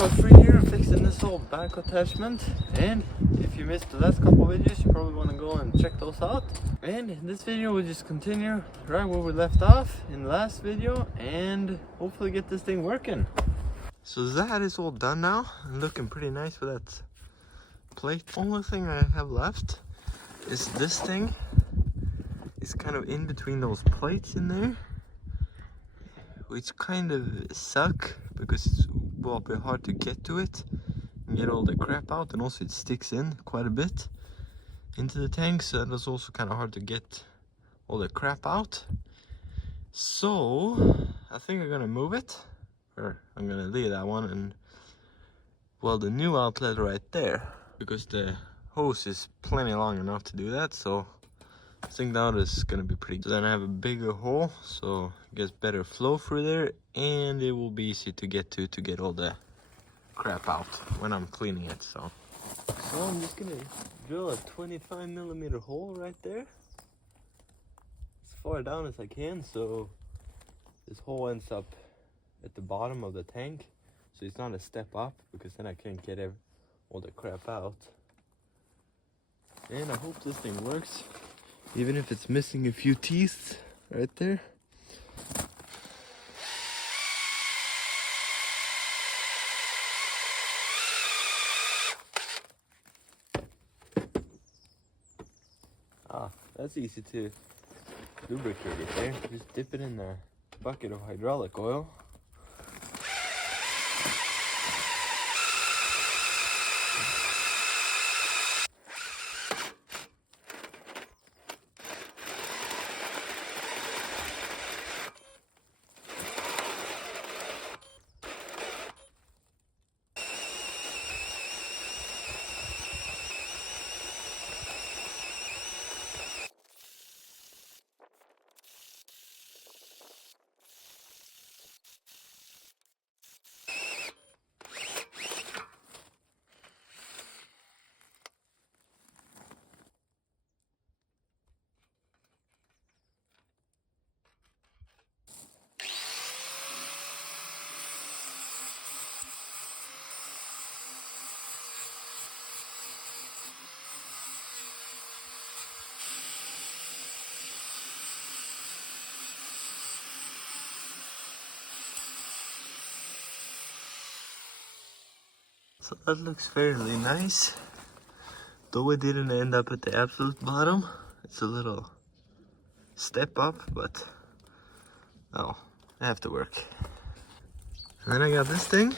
part 3 here, I'm fixing this whole back attachment. And if you missed the last couple videos, you probably want to go and check those out. And in this video we'll just continue right where we left off in the last video and hopefully get this thing working. So that is all done now and looking pretty nice with that plate. Only thing I have left is this thing. It's kind of in between those plates in there, which kind of suck because it's a bit hard to get to it and get all the crap out, and also it sticks in quite a bit into the tank, so that's also kind of hard to get all the crap out. So I think I'm gonna move it, or I'm gonna leave that one and weld a new outlet right there, because the hose is plenty long enough to do that. So I think that is gonna be pretty good. So then I have a bigger hole, so it gets better flow through there, and it will be easy to get all the crap out when I'm cleaning it. So I'm just gonna drill a 25mm hole right there, as far down as I can, so this hole ends up at the bottom of the tank, so it's not a step up, because then I can't get all the crap out. And I hope this thing works, even if it's missing a few teeth right there. That's easy to lubricate it there. Just dip it in a bucket of hydraulic oil. So that looks fairly nice, though it didn't end up at the absolute bottom. It's a little step up, but oh, I have to work. And then I got this thing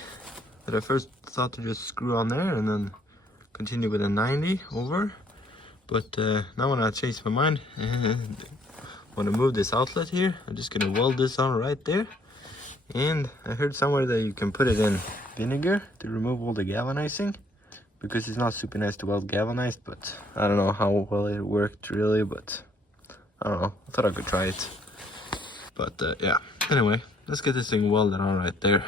that I first thought to just screw on there and then continue with a 90 over, but now when I changed my mind and want to move this outlet here, I'm just gonna weld this on right there. And I heard somewhere that you can put it in vinegar to remove all the galvanizing, because it's not super nice to weld galvanized, but I don't know how well it worked really, but I don't know, I thought I could try it. But yeah, anyway, let's get this thing welded on right there.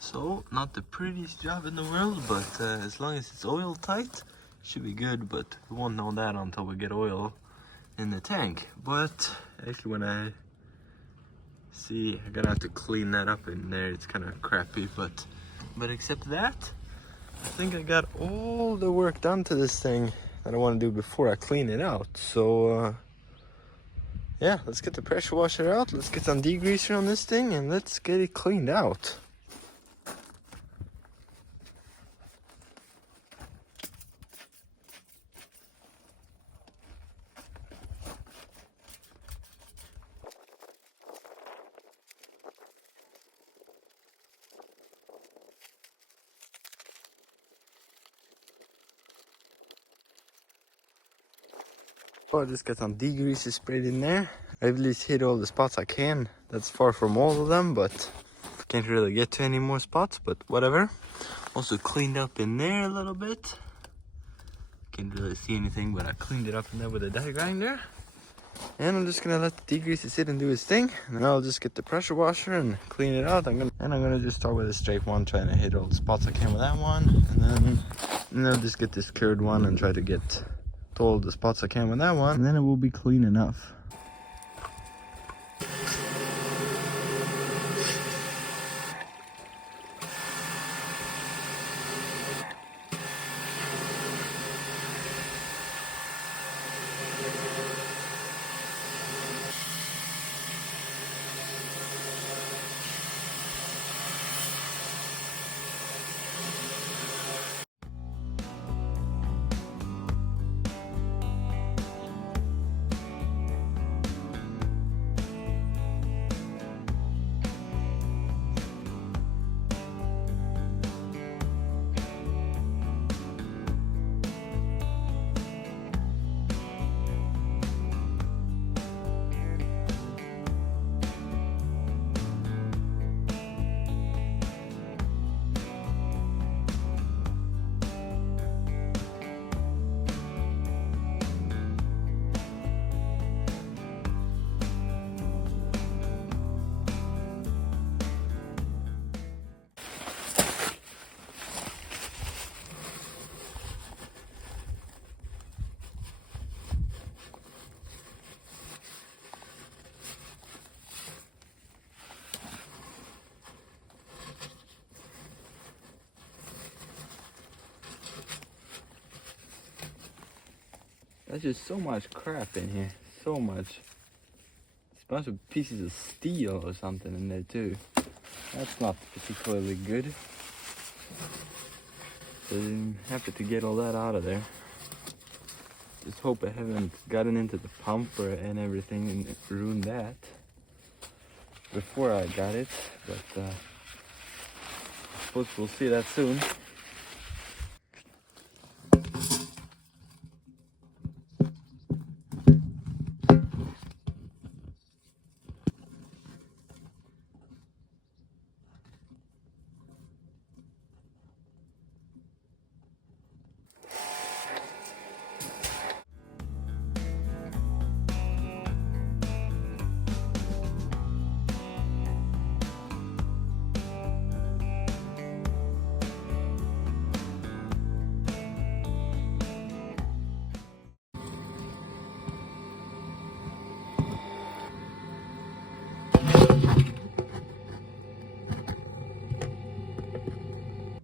So, not the prettiest job in the world, but as long as it's oil tight, it should be good, but we won't know that until we get oil in the tank. But actually when I see, I'm gonna have to clean that up in there, it's kind of crappy, but except that, I think I got all the work done to this thing that I want to do before I clean it out. So yeah, let's get the pressure washer out, let's get some degreaser on this thing, and let's get it cleaned out. So I just got some degreaser sprayed in there. I at least hit all the spots I can. That's far from all of them, but can't really get to any more spots, but whatever. Also cleaned up in there a little bit. Can't really see anything, but I cleaned it up in there with a die grinder. And I'm just gonna let the degreaser sit and do his thing. And then I'll just get the pressure washer and clean it out. I'm gonna just start with a straight one, trying to hit all the spots I can with that one. And then I'll just get this curved one and try to get to all the spots I can with that one. And then it will be clean enough. There's just so much crap in here, so much. There's a bunch of pieces of steel or something in there too. That's not particularly good. So I'm happy to get all that out of there. Just hope I haven't gotten into the pump and everything and ruined that before I got it, but I suppose we'll see that soon.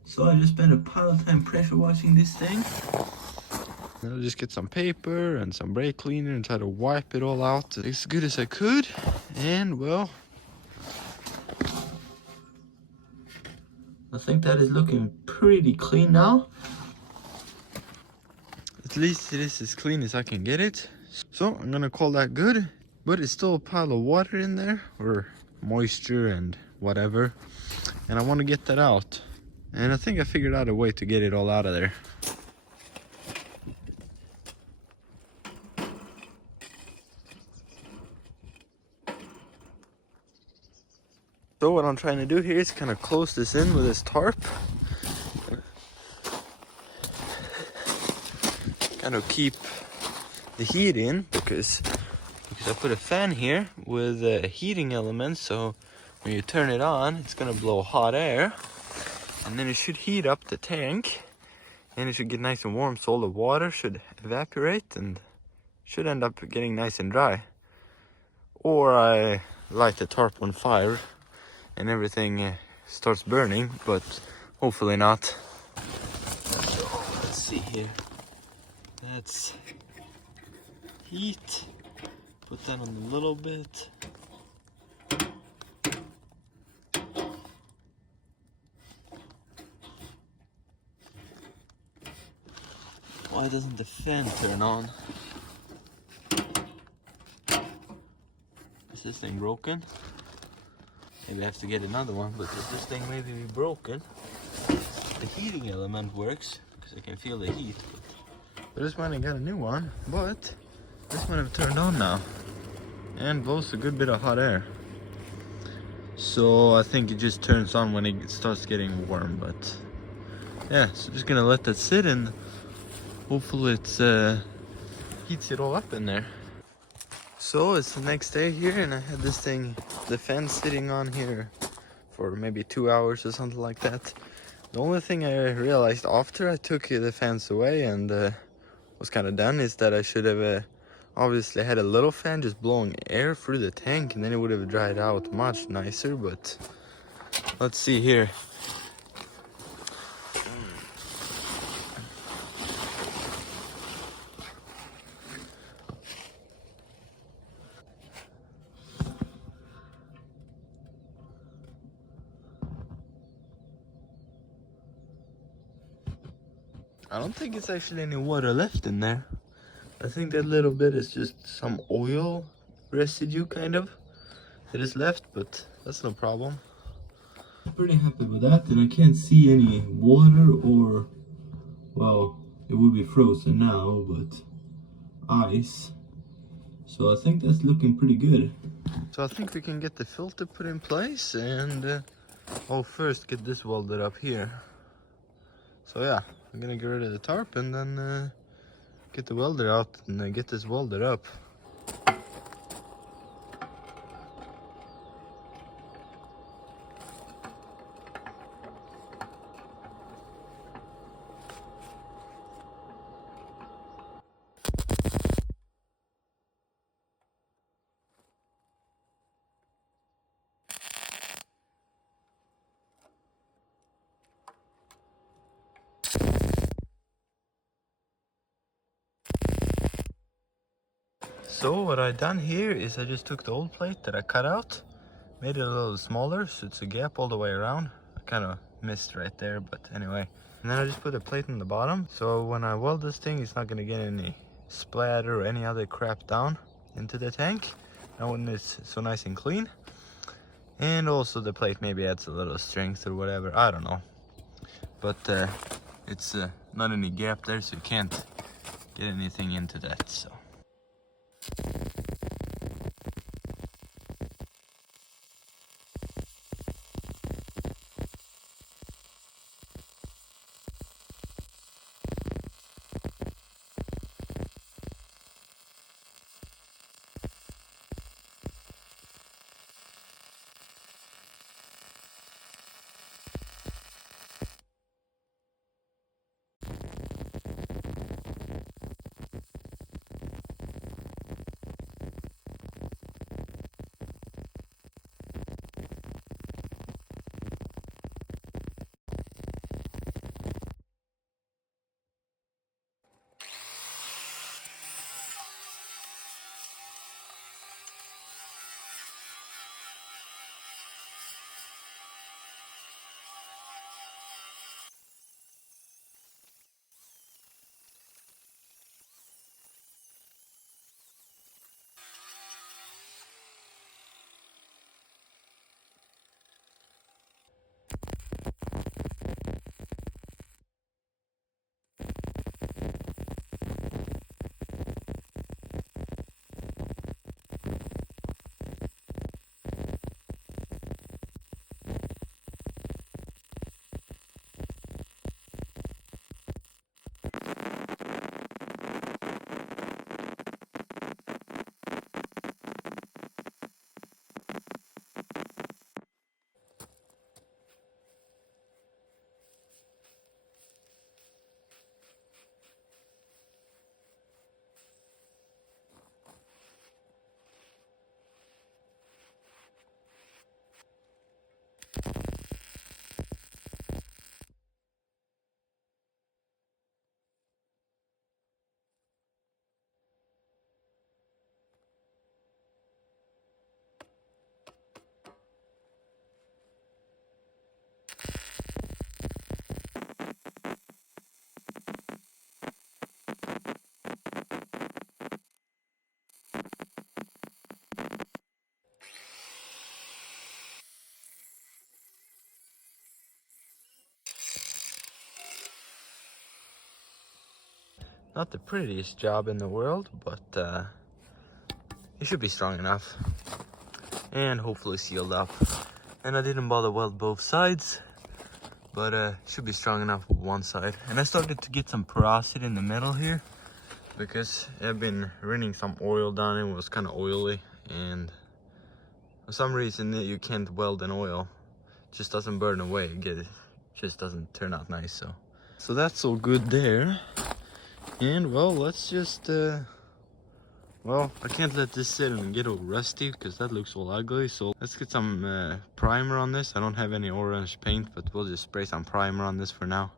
So I just spent a pile of time pressure washing this thing. I'll just get some paper and some brake cleaner and try to wipe it all out as good as I could. And well, I think that is looking pretty clean now. At least it is as clean as I can get it. So I'm gonna call that good, but it's still a pile of water in there, or moisture and whatever. And I want to get that out. And I think I figured out a way to get it all out of there. So what I'm trying to do here is kind of close this in with this tarp. Kind of keep the heat in because I put a fan here with a heating element, so when you turn it on, it's gonna blow hot air. And then it should heat up the tank and it should get nice and warm, so all the water should evaporate and should end up getting nice and dry. Or I light the tarp on fire and everything starts burning, but hopefully not. see here. That's heat. Put that on a little bit. Why doesn't the fan turn on? Is this thing broken? Maybe I have to get another one, but this thing maybe be broken. The heating element works, because I can feel the heat. But this one I got a new one, but this one I've turned on now. And blows a good bit of hot air. So I think it just turns on when it starts getting warm, but yeah, so just gonna let that sit and hopefully it's heats it all up in there. So it's the next day here and I had this thing, the fan sitting on here for maybe 2 hours or something like that. The only thing I realized after I took the fans away and was kind of done is that I should have obviously had a little fan just blowing air through the tank, and then it would have dried out much nicer. But let's see here. I don't think it's actually any water left in there. I think that little bit is just some oil residue kind of that is left, but that's no problem. I'm pretty happy with that, and I can't see any water or, well, it would be frozen now, but ice. So I think that's looking pretty good. So I think we can get the filter put in place and I'll first get this welded up here. So yeah, I'm gonna get rid of the tarp and then get the welder out and get this welded up. So what I done here is I just took the old plate that I cut out, made it a little smaller so it's a gap all the way around. I kind of missed right there, but anyway. And then I just put a plate in the bottom, so when I weld this thing it's not going to get any splatter or any other crap down into the tank. Now when it's so nice and clean. And also the plate maybe adds a little strength or whatever, I don't know. But it's not any gap there, so you can't get anything into that, so. Not the prettiest job in the world, but it should be strong enough. And hopefully sealed up. And I didn't bother weld both sides, but it should be strong enough with one side. And I started to get some porosity in the metal here, because I've been running some oil down it. It was kind of oily, and for some reason you can't weld in oil. It just doesn't burn away. It just doesn't turn out nice. So that's all good there. And well, let's just well, I can't let this sit and get all rusty because that looks all ugly. So let's get some primer on this. I don't have any orange paint, but we'll just spray some primer on this for now,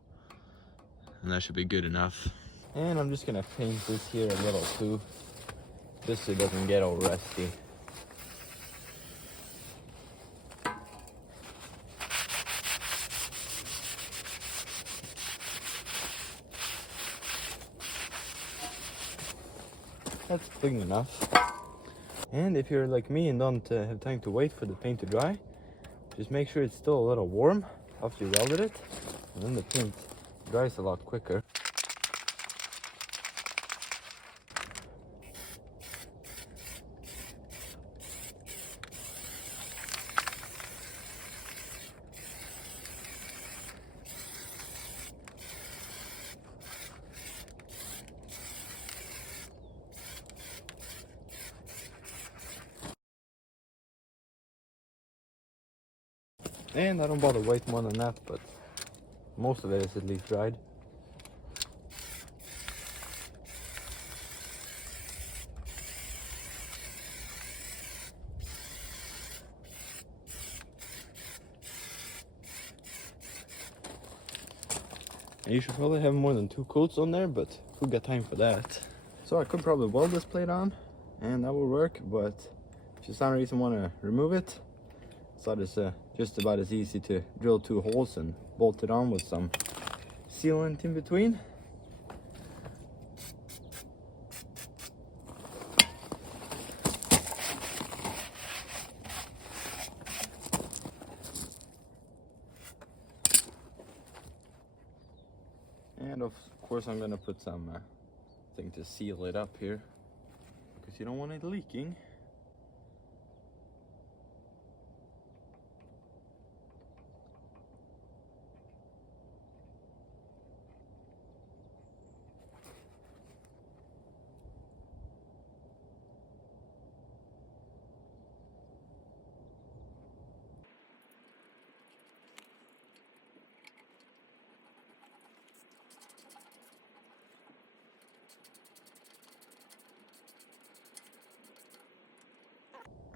and that should be good enough. And I'm just gonna paint this here a little too, just so it doesn't get all rusty. That's clean enough. And if you're like me and don't have time to wait for the paint to dry, just make sure it's still a little warm after you welded it, and then the paint dries a lot quicker. And I don't bother wait more than that, but most of it is at least dried. And you should probably have more than 2 coats on there, but who got time for that? So I could probably weld this plate on, and that will work, but if for some reason want to remove it, so it's just about as easy to drill 2 holes and bolt it on with some sealant in between. And of course I'm gonna put some thing to seal it up here, because you don't want it leaking.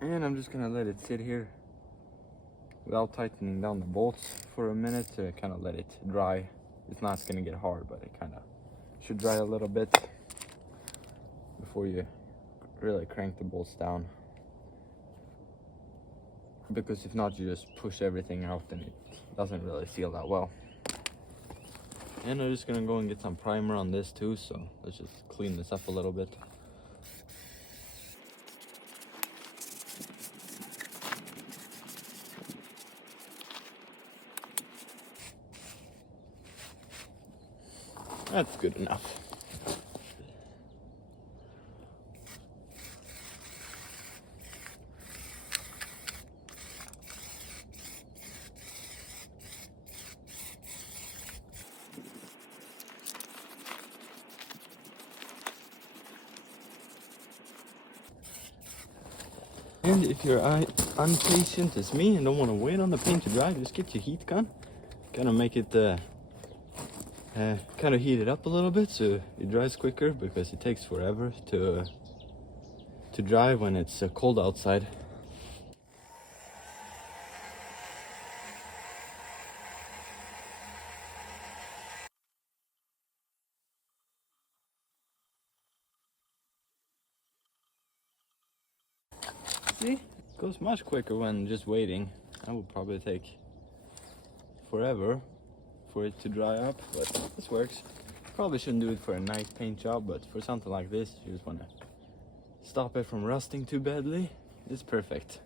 And I'm just gonna let it sit here without tightening down the bolts for a minute to kind of let it dry. It's not gonna get hard, but it kind of should dry a little bit before you really crank the bolts down. Because if not, you just push everything out and it doesn't really seal that well. And I'm just gonna go and get some primer on this too, so let's just clean this up a little bit. That's good enough. And if you're impatient as me and don't want to wait on the paint to dry, just get your heat gun. Kind of make it kind of heat it up a little bit so it dries quicker, because it takes forever to dry when it's cold outside. See, it goes much quicker when just waiting. That would probably take forever for it to dry up, but this works. Probably shouldn't do it for a night paint job, but for something like this, you just want to stop it from rusting too badly. It's perfect.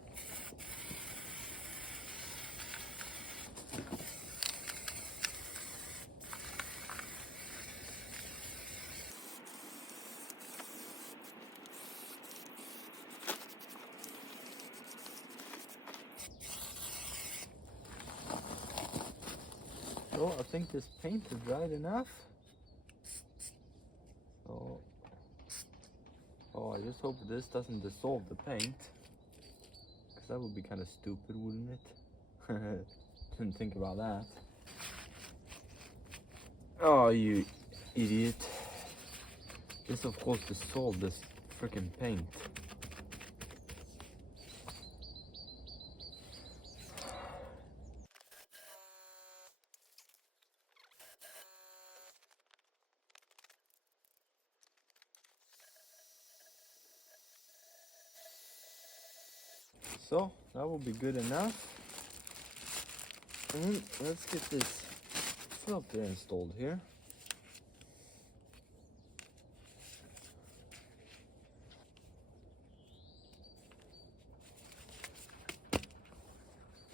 I think this paint is dried enough. So, I just hope this doesn't dissolve the paint. Because that would be kind of stupid, wouldn't it? Didn't think about that. Oh, you idiot. This of course dissolved this freaking paint. So that will be good enough. And let's get this filter installed here.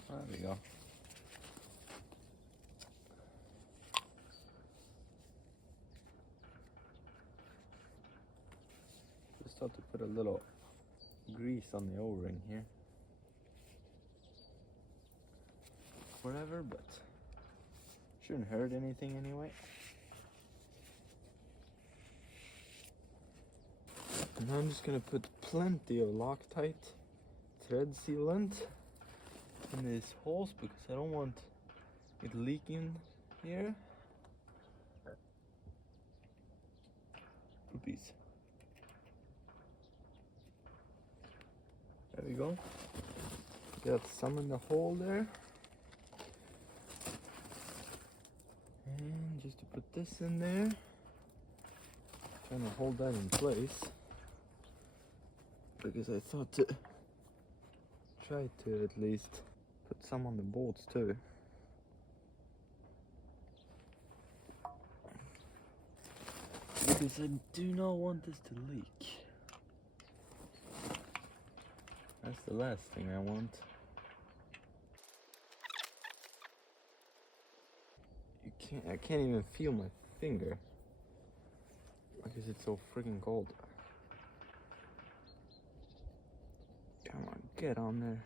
There we go. Just have to put a little grease on the O-ring here. Whatever, but shouldn't hurt anything anyway. And I'm just gonna put plenty of Loctite thread sealant in these holes because I don't want it leaking here. Poopies. There we go. Got some in the hole there. And just to put this in there, trying to hold that in place because I thought to try to at least put some on the bolts too. Because I do not want this to leak. That's the last thing I want. I can't even feel my finger because it's so freaking cold. Come on, get on there.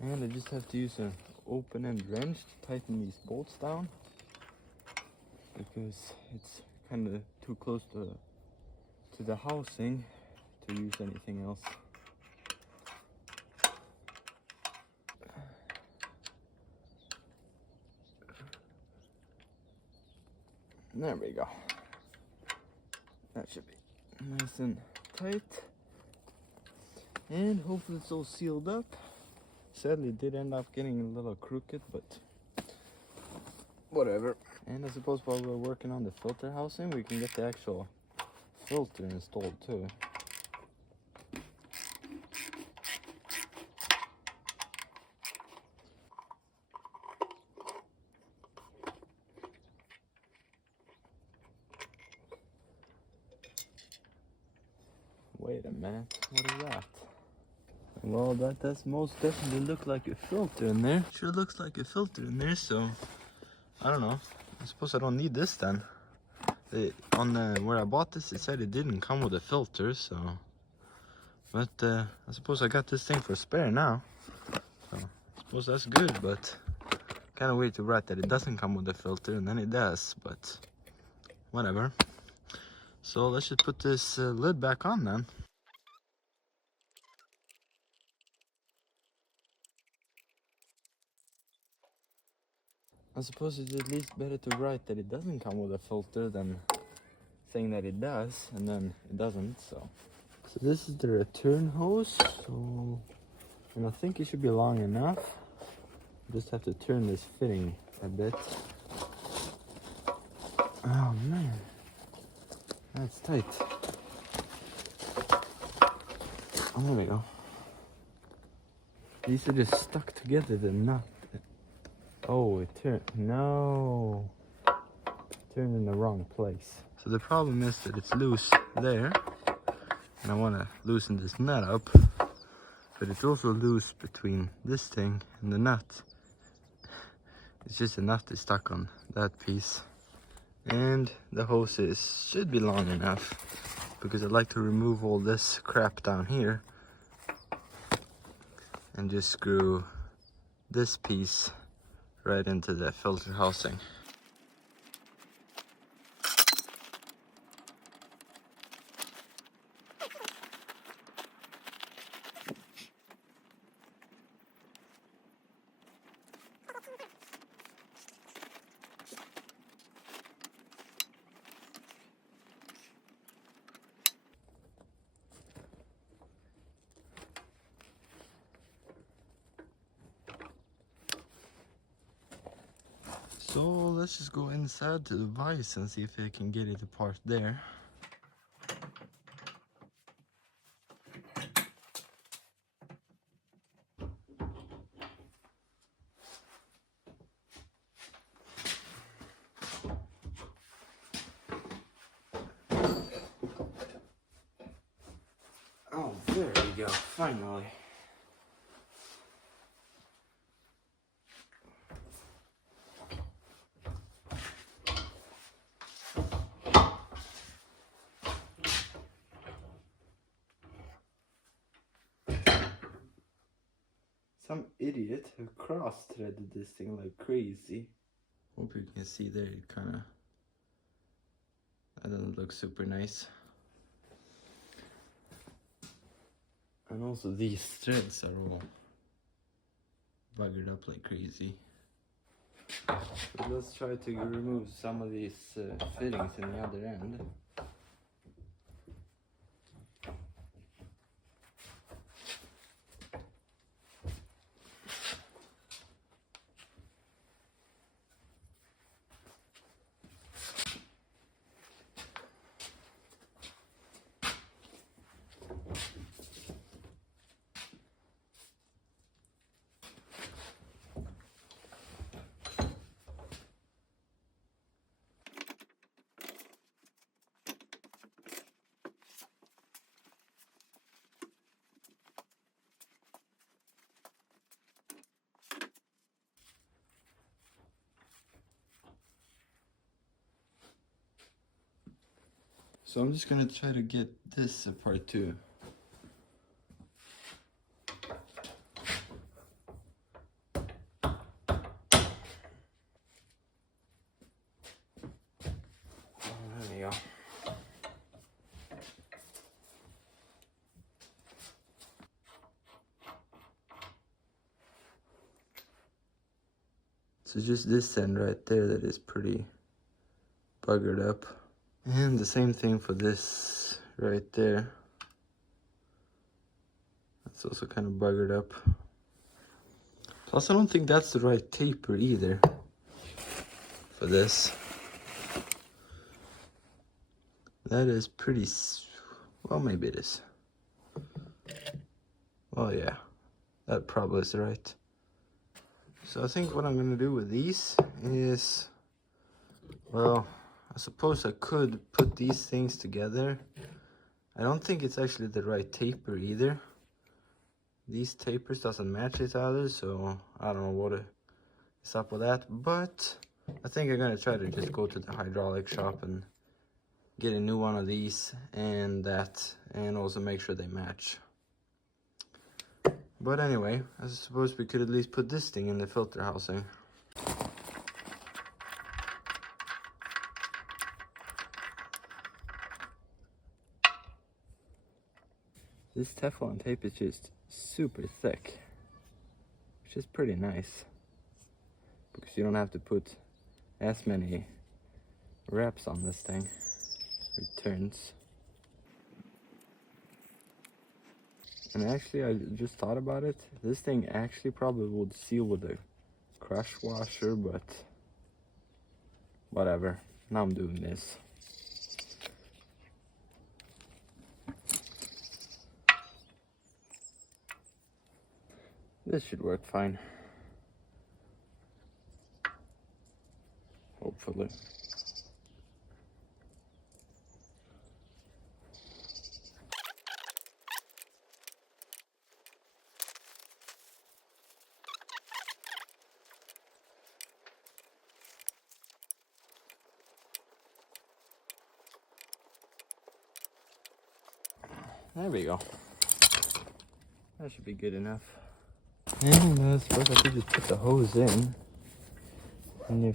And I just have to use an open-end wrench to tighten these bolts down because it's kind of too close to the housing to use anything else. There we go. That should be nice and tight. And hopefully it's all sealed up. Sadly it did end up getting a little crooked, but whatever. And I suppose while we're working on the filter housing, we can get the actual filter installed too. Wait a minute, what is that? Well, that does most definitely look like a filter in there. Sure looks like a filter in there, so I don't know. I suppose I don't need this then. Where I bought this, it said it didn't come with a filter, so. But I suppose I got this thing for spare now. So I suppose that's good, but kind of weird to write that it doesn't come with a filter and then it does, but whatever. So let's just put this lid back on then. I suppose it's at least better to write that it doesn't come with a filter than saying that it does and then it doesn't. So this is the return hose, and I think it should be long enough. Just have to turn this fitting a bit. Oh man, that's tight. Oh, there we go. These are just stuck together, the nut. Oh, it turned, no. Turned in the wrong place. So the problem is that it's loose there. And I want to loosen this nut up. But it's also loose between this thing and the nut. It's just the nut is stuck on that piece. And the hoses should be long enough. Because I like to remove all this crap down here. and just screw this piece right into the filter housing. So let's just go inside to the vise and see if I can get it apart there. Oh, there we go, finally. Some idiot who cross-threaded this thing like crazy. Hope you can see there, it kinda, that doesn't look super nice. And also these threads are all buggered up like crazy. But let's try to remove some of these fittings in the other end. So I'm just gonna try to get this apart too. There we go. So just this end right there that is pretty buggered up. And the same thing for this right there. That's also kind of buggered up. Plus I don't think that's the right taper either for this. That is pretty, well maybe it is. Well yeah, that probably is right. So I think what I'm gonna do with these is, well, I suppose I could put these things together. I don't think it's actually the right taper either. These tapers doesn't match each other, so I don't know what is up with that. But I think I'm gonna try to just go to the hydraulic shop and get a new one of these and that, and also make sure they match. But anyway, I suppose we could at least put this thing in the filter housing. This Teflon tape is just super thick, which is pretty nice, because you don't have to put as many wraps on this thing. It turns. And actually, I just thought about it. This thing actually probably would seal with a crush washer, but whatever. Now I'm doing this. This should work fine. Hopefully. There we go. That should be good enough. And I suppose I could just put the hose in. And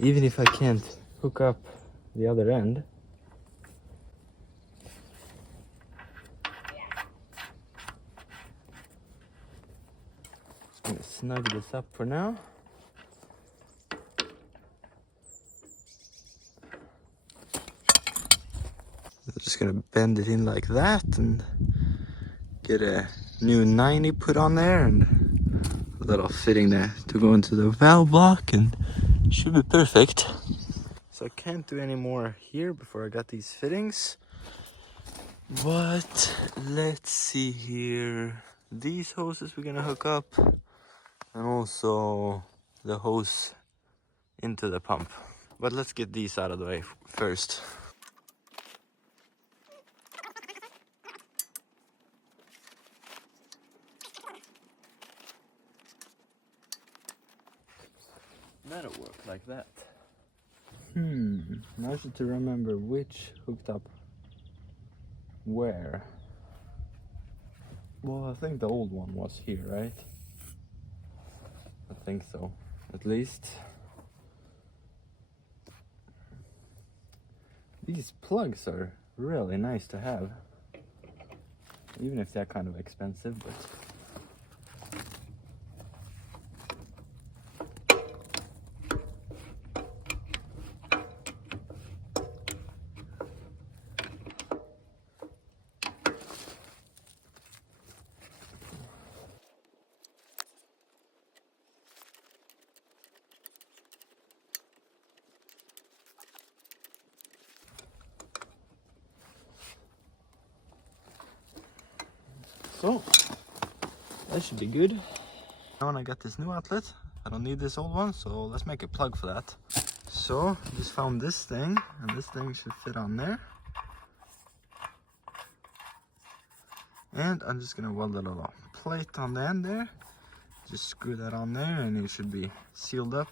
even if I can't hook up the other end, just gonna snug this up for now. I'm just gonna bend it in like that and get a new 90 put on there and a little fitting there to go into the valve block, and it should be perfect. So I can't do any more here before I got these fittings. But let's see here. These hoses we're gonna hook up, and also the hose into the pump. But let's get these out of the way first. That'll work like that. Now just to remember which hooked up where. Well, I think the old one was here, right? I think so, at least. These plugs are really nice to have, even if they're kind of expensive, but so that should be good. Now when I got this new outlet, I don't need this old one, so let's make a plug for that. So just found this thing, and this thing should fit on there. And I'm just gonna weld a little plate on the end there. Just screw that on there and it should be sealed up.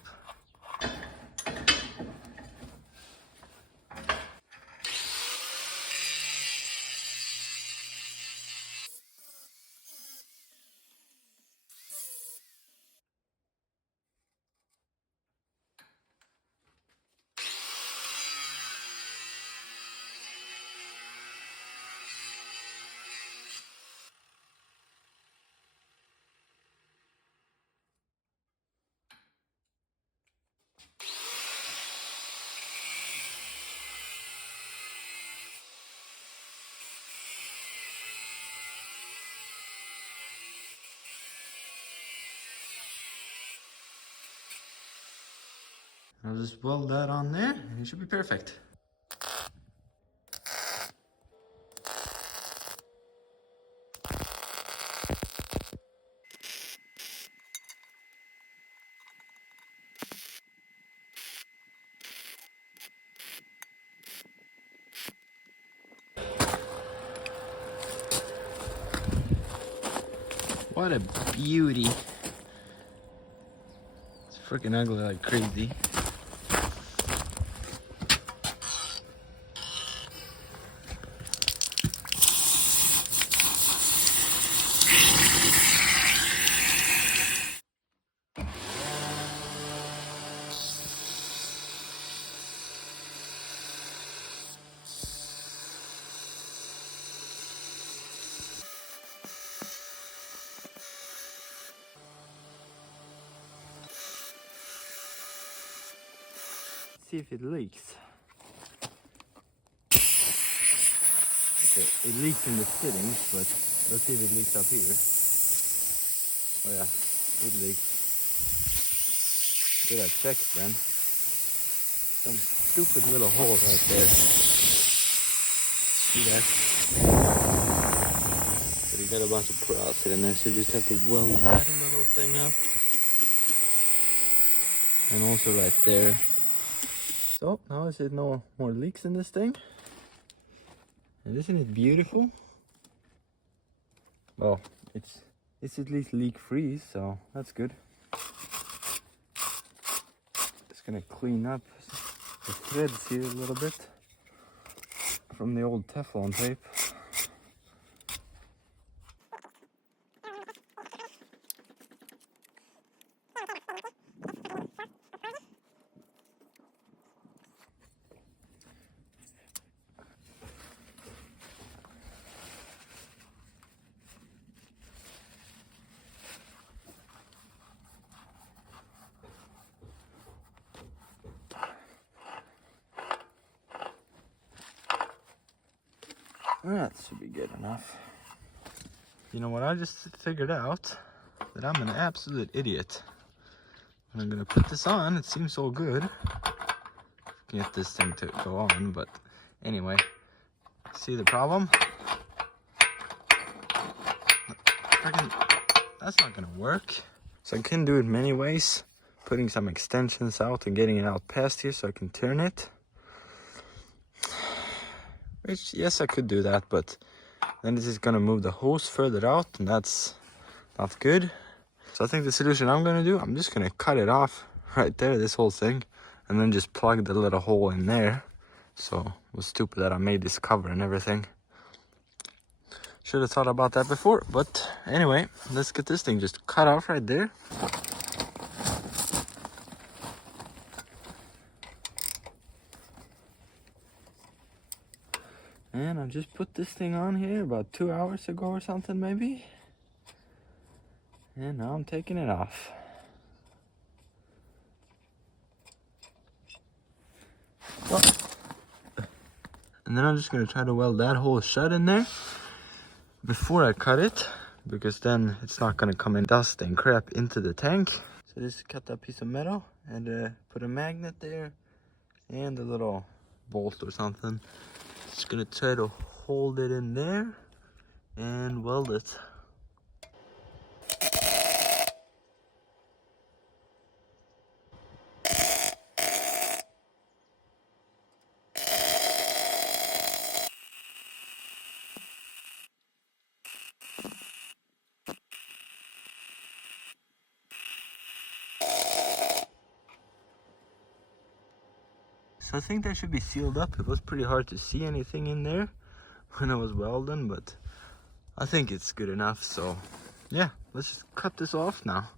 I'll just weld that on there and it should be perfect. What a beauty. It's freaking ugly like crazy. See if it leaks. Okay, it leaks in the fittings, but let's see if it leaks up here. Oh yeah, it leaks. Get that checked then. Some stupid little hole right there. See that? But you got a bunch of porosity in there, so you just have to weld that little thing up. And also right there. So now I see no more leaks in this thing. And isn't it beautiful? Well, it's at least leak free, so that's good. Just gonna clean up the threads here a little bit from the old Teflon tape. That should be good enough. You know what? I just figured out that I'm an absolute idiot. I'm gonna put this on. It seems so good. Get this thing to go on, but anyway, see the problem? That's not gonna work. So I can do it many ways. Putting some extensions out and getting it out past here so I can turn it. Which, yes, I could do that, but then this is gonna move the hose further out, and that's not good. So I think the solution I'm gonna do, I'm just gonna cut it off right there, this whole thing, and then just plug the little hole in there. So it was stupid that I made this cover and everything. Should have thought about that before, but anyway, let's get this thing just cut off right there. And I just put this thing on here about 2 hours ago or something maybe. And now I'm taking it off. Well, and then I'm just gonna try to weld that hole shut in there before I cut it, because then it's not gonna come in dust and crap into the tank. So just cut that piece of metal and put a magnet there and a little bolt or something. Just gonna try to hold it in there and weld it. So I think that should be sealed up. It was pretty hard to see anything in there when I was welding, but I think it's good enough. So yeah, let's just cut this off now.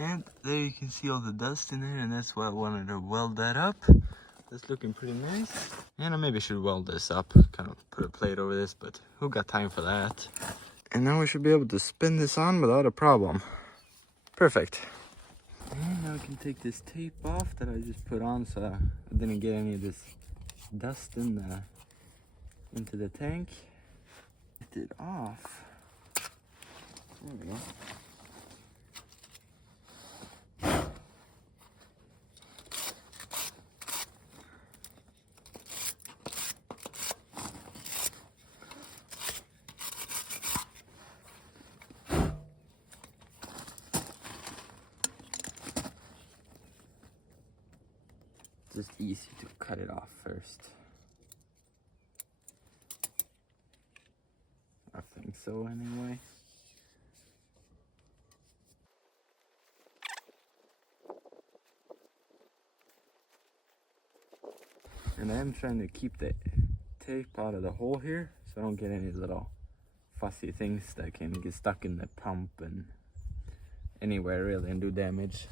And there you can see all the dust in there, and that's why I wanted to weld that up. That's looking pretty nice. And I maybe should weld this up, kind of put a plate over this, but who got time for that? And now we should be able to spin this on without a problem. Perfect. And now I can take this tape off that I just put on so I didn't get any of this dust into the tank. Get it off. There we go. Just easy to cut it off first. I think so anyway. And I am trying to keep the tape out of the hole here so I don't get any little fussy things that can get stuck in the pump and anywhere really and do damage.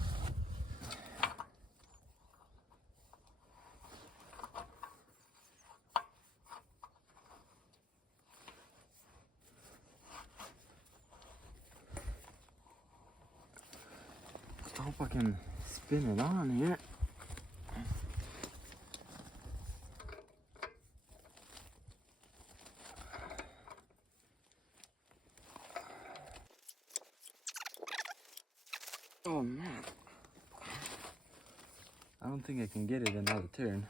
I hope I can spin it on here. Oh man, I don't think I can get it another turn.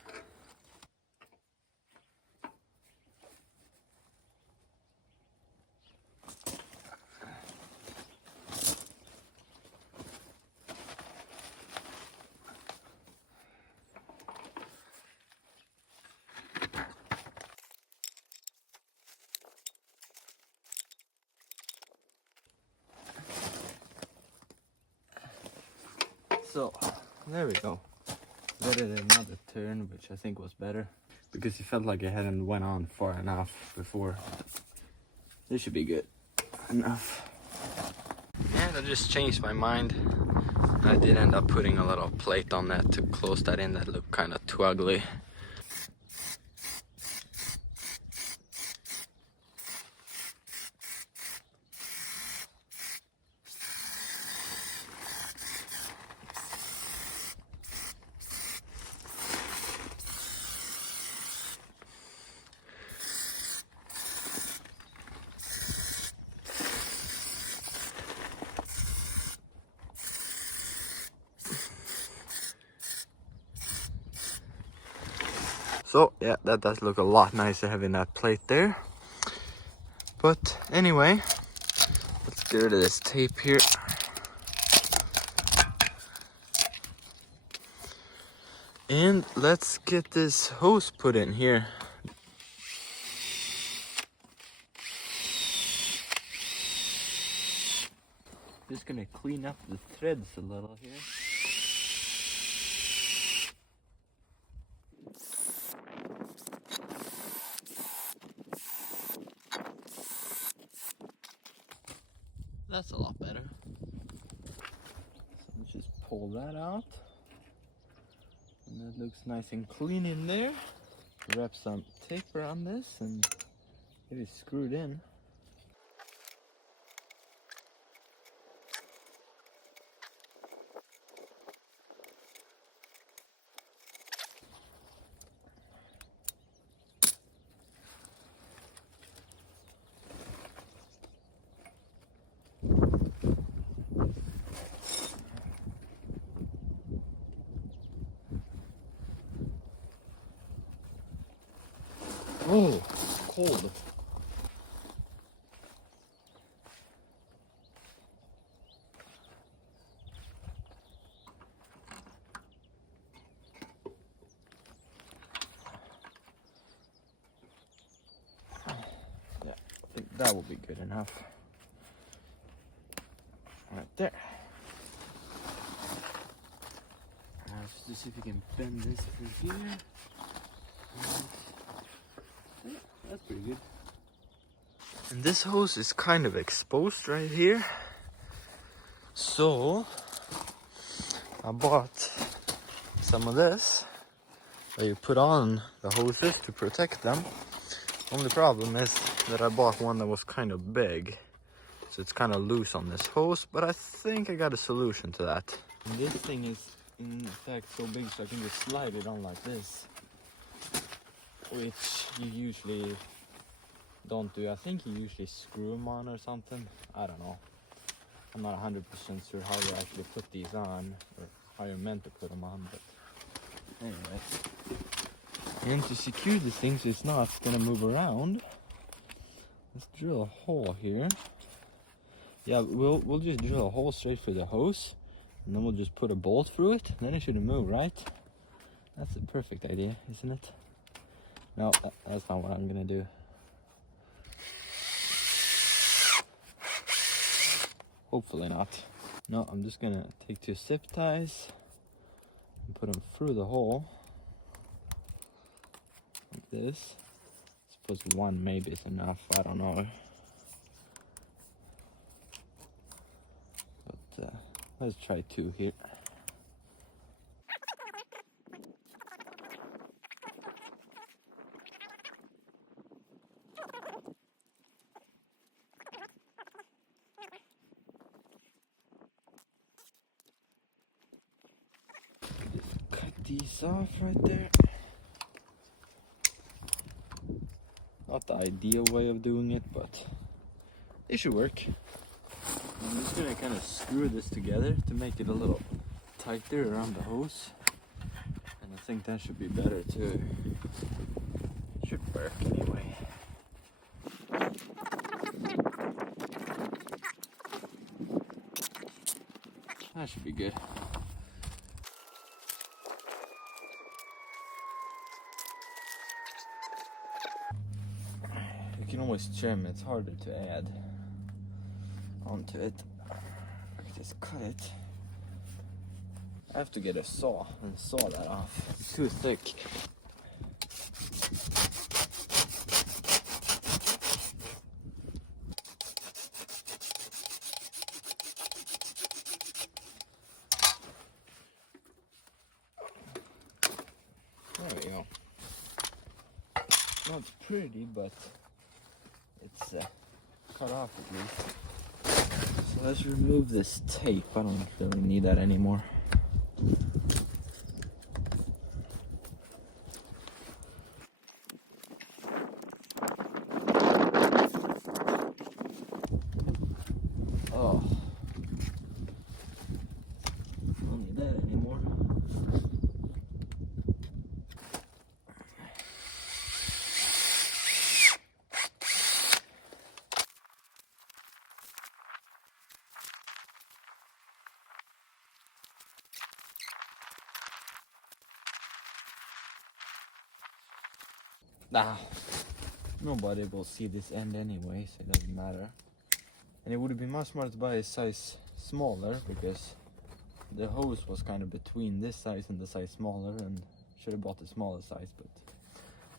So, there we go. let it another turn, which I think was better, because it felt like it hadn't went on far enough before. This should be good enough. And I just changed my mind. I did end up putting a little plate on that to close that in. That looked kind of too ugly. So yeah, that does look a lot nicer having that plate there. But anyway, let's get rid of this tape here. And let's get this hose put in here. Just gonna clean up the threads a little here. That's a lot better. So let's just pull that out. And that looks nice and clean in there. Wrap some tape around this and get it screwed in. Oh, it's cold. Yeah, I think that will be good enough. Right there. Just to see if we can bend this through here. Yeah, that's pretty good. And this hose is kind of exposed right here. So I bought some of this that you put on the hoses to protect them. Only problem is that I bought one that was kind of big. So it's kind of loose on this hose, but I think I got a solution to that. And this thing is in fact so big so I can just slide it on like this, which you usually don't do. I think you usually screw them on or something. I don't know. I'm not 100% sure how you actually put these on or how you're meant to put them on, but anyway. And to secure the thing so it's not gonna move around, let's drill a hole here. Yeah, we'll just drill a hole straight through the hose, and then we'll just put a bolt through it, and then it shouldn't move, right? That's a perfect idea, isn't it? No, that's not what I'm gonna do. Hopefully not. No, I'm just gonna take 2 zip ties and put them through the hole. Like this. I suppose 1 maybe is enough, I don't know. But let's try 2 here. Just cut these off right there. Not the ideal way of doing it, but it should work. I'm just gonna kind of screw this together to make it a little tighter around the hose. And I think that should be better too. It should work anyway. That should be good. You can always trim, it's harder to add onto it. I can just cut it. I have to get a saw and saw that off. It's too thick. There we go. Not pretty, but it's cut off at least. So let's remove this tape. I don't really need that anymore. Oh, don't need that anymore. Nah, nobody will see this end anyway, so it doesn't matter. And it would have been much smarter to buy a size smaller, because the hose was kind of between this size and the size smaller, and should have bought the smaller size, but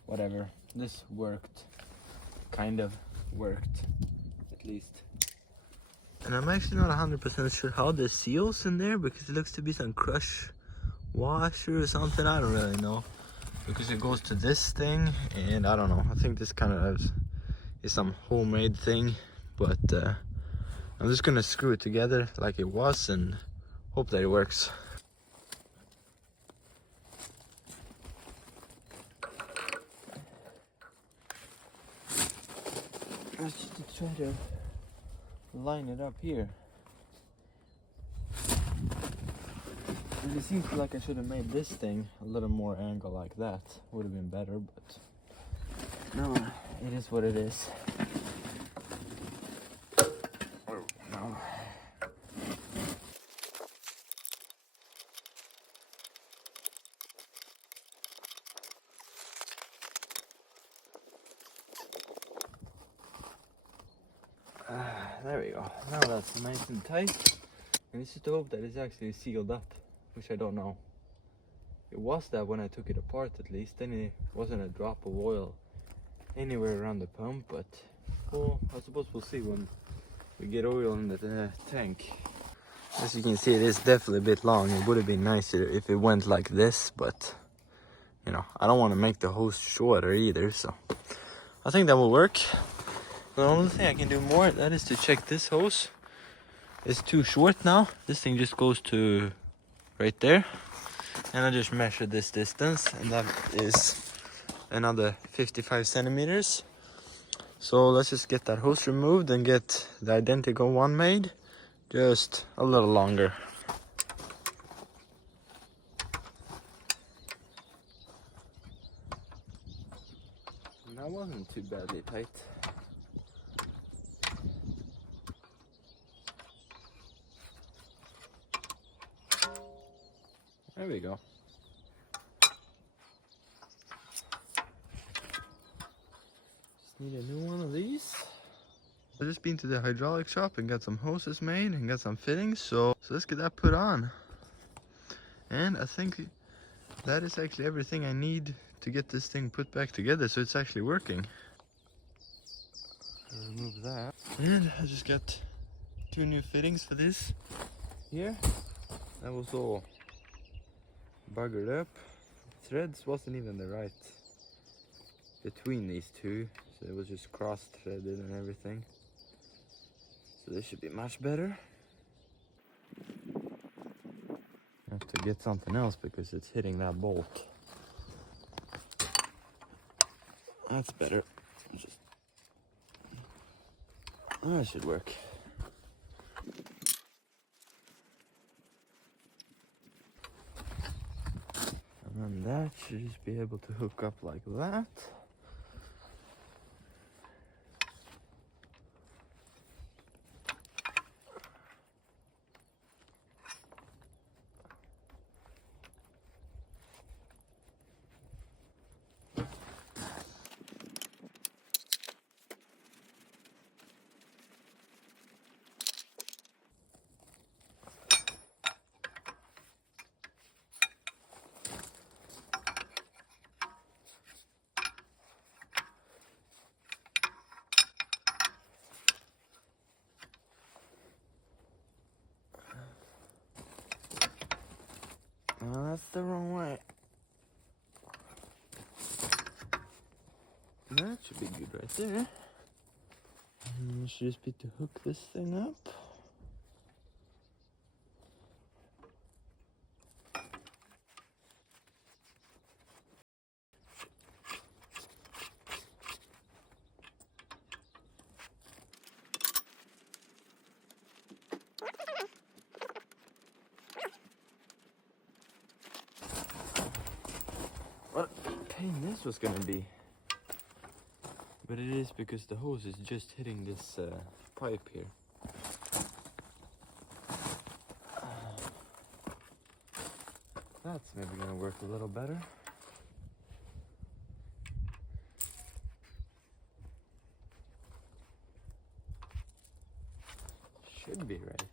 whatever. This worked, kind of worked, at least. And I'm actually not 100% sure how this seals in there, because it looks to be some crush washer or something. I don't really know, because it goes to this thing, and I don't know. I think this kind of is some homemade thing, but I'm just gonna screw it together like it was and hope that it works. Let's just try to line it up here. And it seems like I should have made this thing a little more angle like that. Would have been better, but no, it is what it is. No. There we go. Now that's nice and tight. And it's just to hope that it's actually sealed up, which I don't know. It was that when I took it apart, at least. Then it wasn't a drop of oil anywhere around the pump, but well, I suppose we'll see when we get oil in the tank. As you can see, it is definitely a bit long. It would have been nicer if it went like this, but you know, I don't want to make the hose shorter either, so I think that will work. The only thing I can do more, that is to check this hose. It's too short now. This thing just goes to right there. And I just measured this distance, and that is another 55 centimeters. So let's just get that hose removed and get the identical one made, just a little longer. And that wasn't too badly tight. There we go. Just need a new one of these. I just been to the hydraulic shop and got some hoses made and got some fittings, so let's get that put on. And I think that is actually everything I need to get this thing put back together, so it's actually working. I'll remove that. And I just got 2 new fittings for this here. That was all buggered up. Threads wasn't even the right between these two, so it was just cross-threaded and everything. So this should be much better. I have to get something else because it's hitting that bolt. That's better. That should work. And then that should just be able to hook up like that. that's the wrong way. That should be good right there. And it should just be to hook this thing up. What a pain this was gonna be. But it is because the hose is just hitting this pipe here. That's maybe gonna work a little better. Should be right.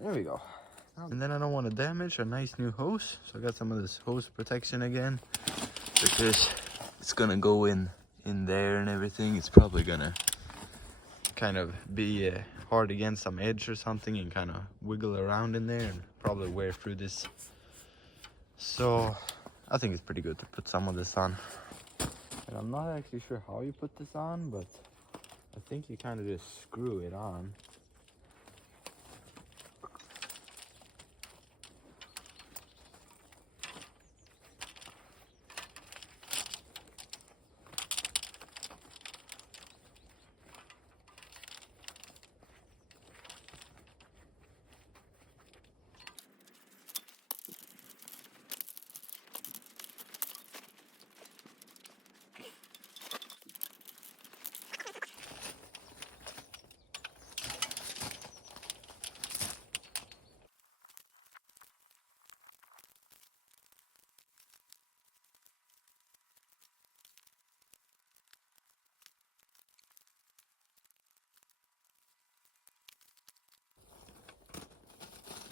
There we go. And then I don't want to damage a nice new hose, so I got some of this hose protection again, because it's gonna go in there and everything. It's probably gonna kind of be hard against some edge or something and kind of wiggle around in there and probably wear through this. So I think it's pretty good to put some of this on. And I'm not actually sure how you put this on, but I think you kind of just screw it on.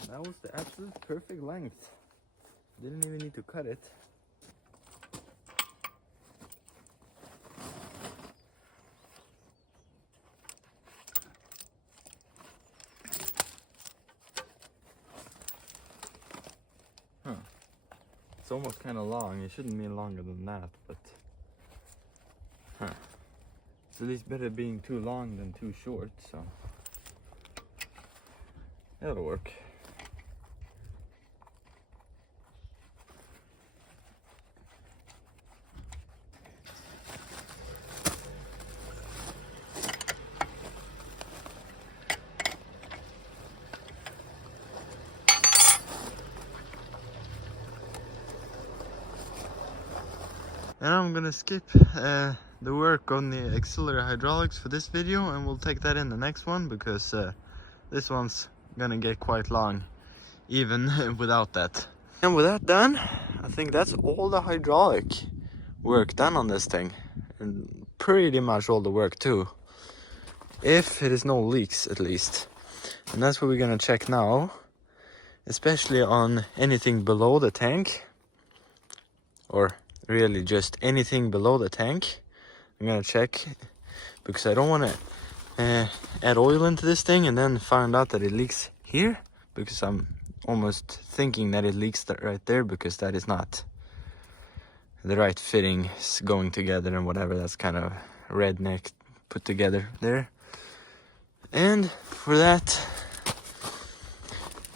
That was the absolute perfect length. Didn't even need to cut it. Huh. It's almost kind of long. It shouldn't be longer than that, but huh. It's at least better being too long than too short, so that'll work. And I'm gonna skip the work on the auxiliary hydraulics for this video, and we'll take that in the next one, because this one's gonna get quite long even without that. And with that done, I think that's all the hydraulic work done on this thing, and pretty much all the work too, if it is no leaks at least. And that's what we're gonna check now, especially on anything below the tank, or really just anything below the tank. I'm gonna check, because I don't want to add oil into this thing and then find out that it leaks here, because I'm almost thinking that it leaks right there, because that is not the right fittings going together and whatever. That's kind of redneck put together there. And for that,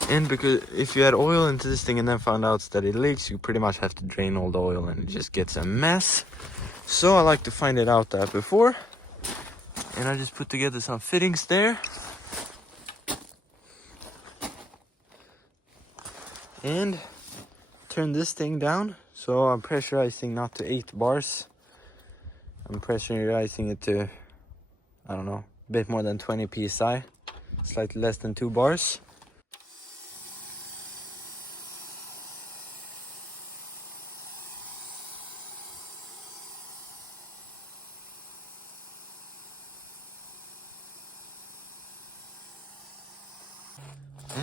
and because if you add oil into this thing and then find out that it leaks, you pretty much have to drain all the oil and it just gets a mess. So I like to find it out that before, and I just put together some fittings there. And turn this thing down. So I'm pressurizing not to 8 bars. I'm pressurizing it to, I don't know, a bit more than 20 psi, slightly less than 2 bars.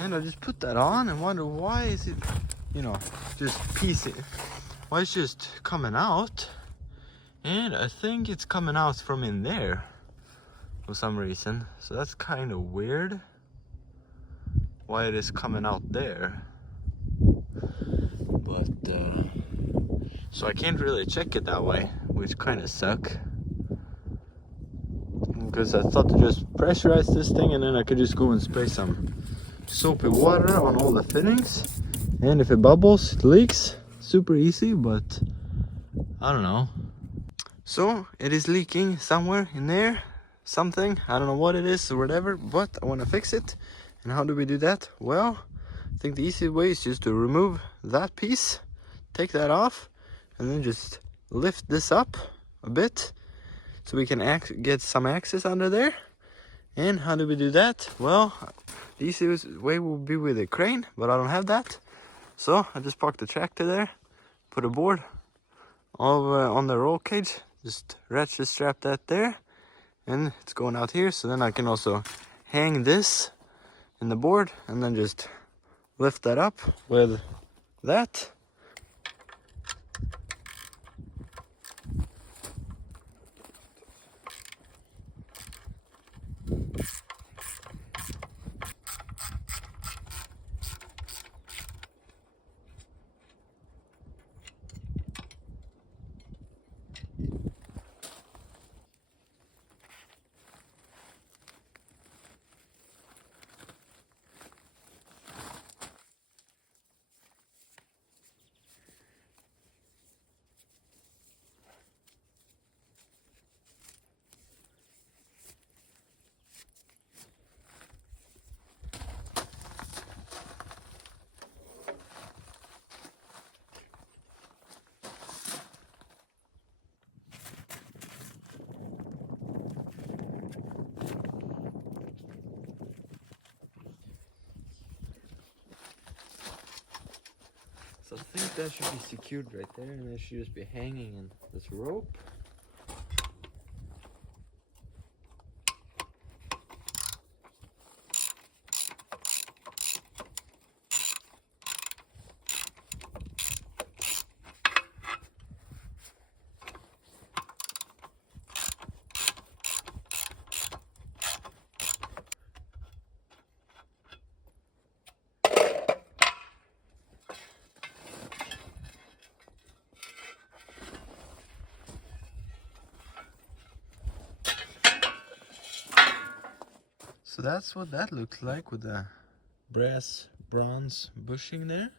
And I just put that on and wonder why is it, you know, just piecing. Why it's just coming out. And I think it's coming out from in there for some reason. So that's kind of weird. Why it is coming out there. But, so I can't really check it that way, which kind of suck. Because I thought to just pressurize this thing and then I could just go and spray some soapy water on all the fittings. And if it bubbles, it leaks. Super easy, but I don't know. So it is leaking somewhere in there. Something, I don't know what it is or whatever, but I want to fix it. And how do we do that? Well, I think the easy way is just to remove that piece, take that off, and then just lift this up a bit so we can get some access under there. And how do we do that? Well, the easiest way will be with a crane, but I don't have that. So I just parked the tractor there, put a board on the roll cage, just ratchet strap that there, and it's going out here. So then I can also hang this in the board and then just lift that up with that. So I think that should be secured right there, and it should just be hanging in this rope. So that's what that looks like with the bronze bushing there.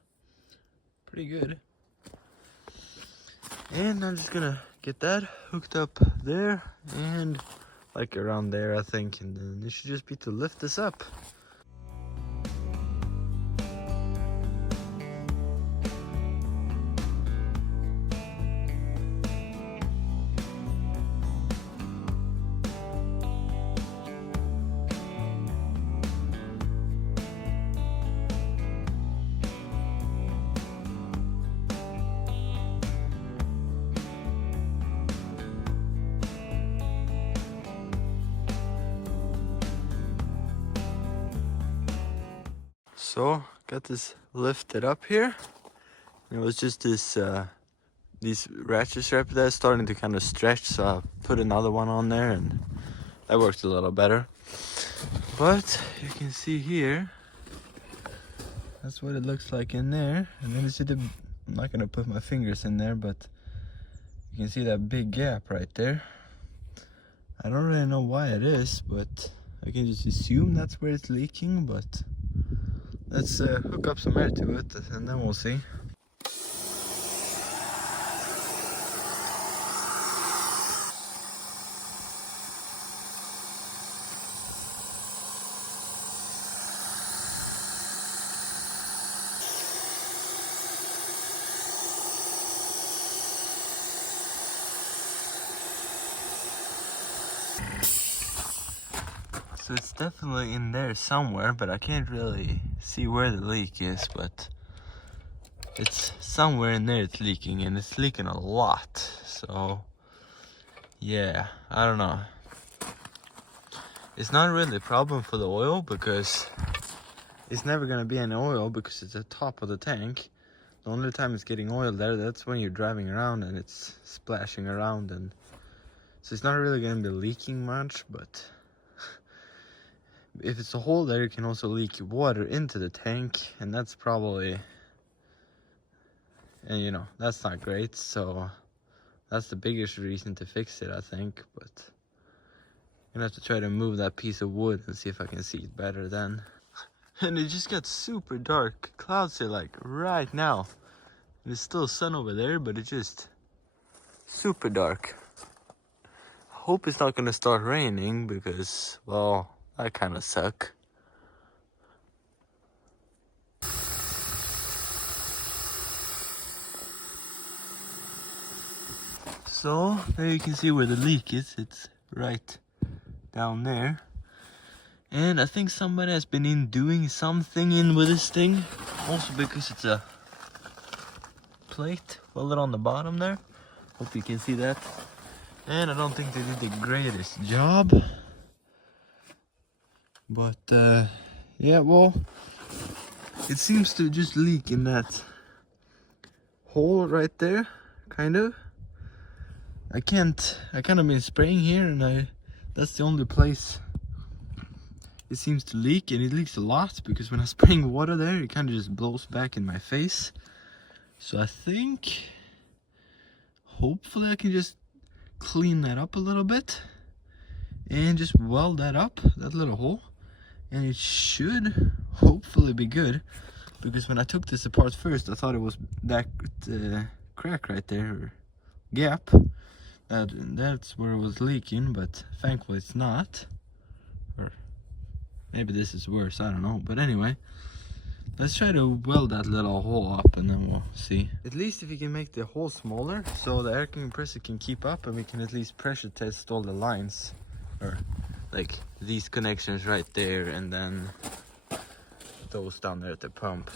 Pretty good. And I'm just gonna get that hooked up there and like around there, I think, and then it should just be to lift this up. So got this lifted up here. It was just this these ratchet straps that are starting to kind of stretch, so I put another one on there and that worked a little better. But you can see here, that's what it looks like in there. And then you see I'm not gonna put my fingers in there, but you can see that big gap right there. I don't really know why it is, but I can just assume that's where it's leaking, but let's hook up some air to it and then we'll see. So it's definitely in there somewhere, but I can't really see where the leak is, but it's somewhere in there it's leaking, and it's leaking a lot. So yeah, I don't know. It's not really a problem for the oil because it's never gonna be any oil because it's the top of the tank. The only time it's getting oil there, that's when you're driving around and it's splashing around, and so it's not really gonna be leaking much. But if it's a hole there, it can also leak water into the tank, and that's probably, and you know, that's not great. So that's the biggest reason to fix it, I think. But I'm gonna have to try to move that piece of wood and see if I can see it better then. And it just got super dark. Clouds are like right now. There's still sun over there, but it's just super dark. I hope it's not gonna start raining because, well, that kind of suck. So there you can see where the leak is. It's right down there. And I think somebody has been in doing something in with this thing. Also because it's a plate welded on the bottom there. Hope you can see that. And I don't think they did the greatest job. But yeah, well, it seems to just leak in that hole right there, kind of. I kind of been spraying here, and that's the only place it seems to leak, and it leaks a lot because when I'm spraying water there, it kind of just blows back in my face. So I think, hopefully I can just clean that up a little bit and just weld that up, that little hole, and it should hopefully be good. Because when I took this apart first, I thought it was that crack right there, or gap. That's where it was leaking, but thankfully it's not. Or maybe this is worse, I don't know. But anyway, let's try to weld that little hole up and then we'll see. At least if you can make the hole smaller so the air compressor can keep up, and we can at least pressure test all the lines. Or like these connections right there, and then those down there at the pump.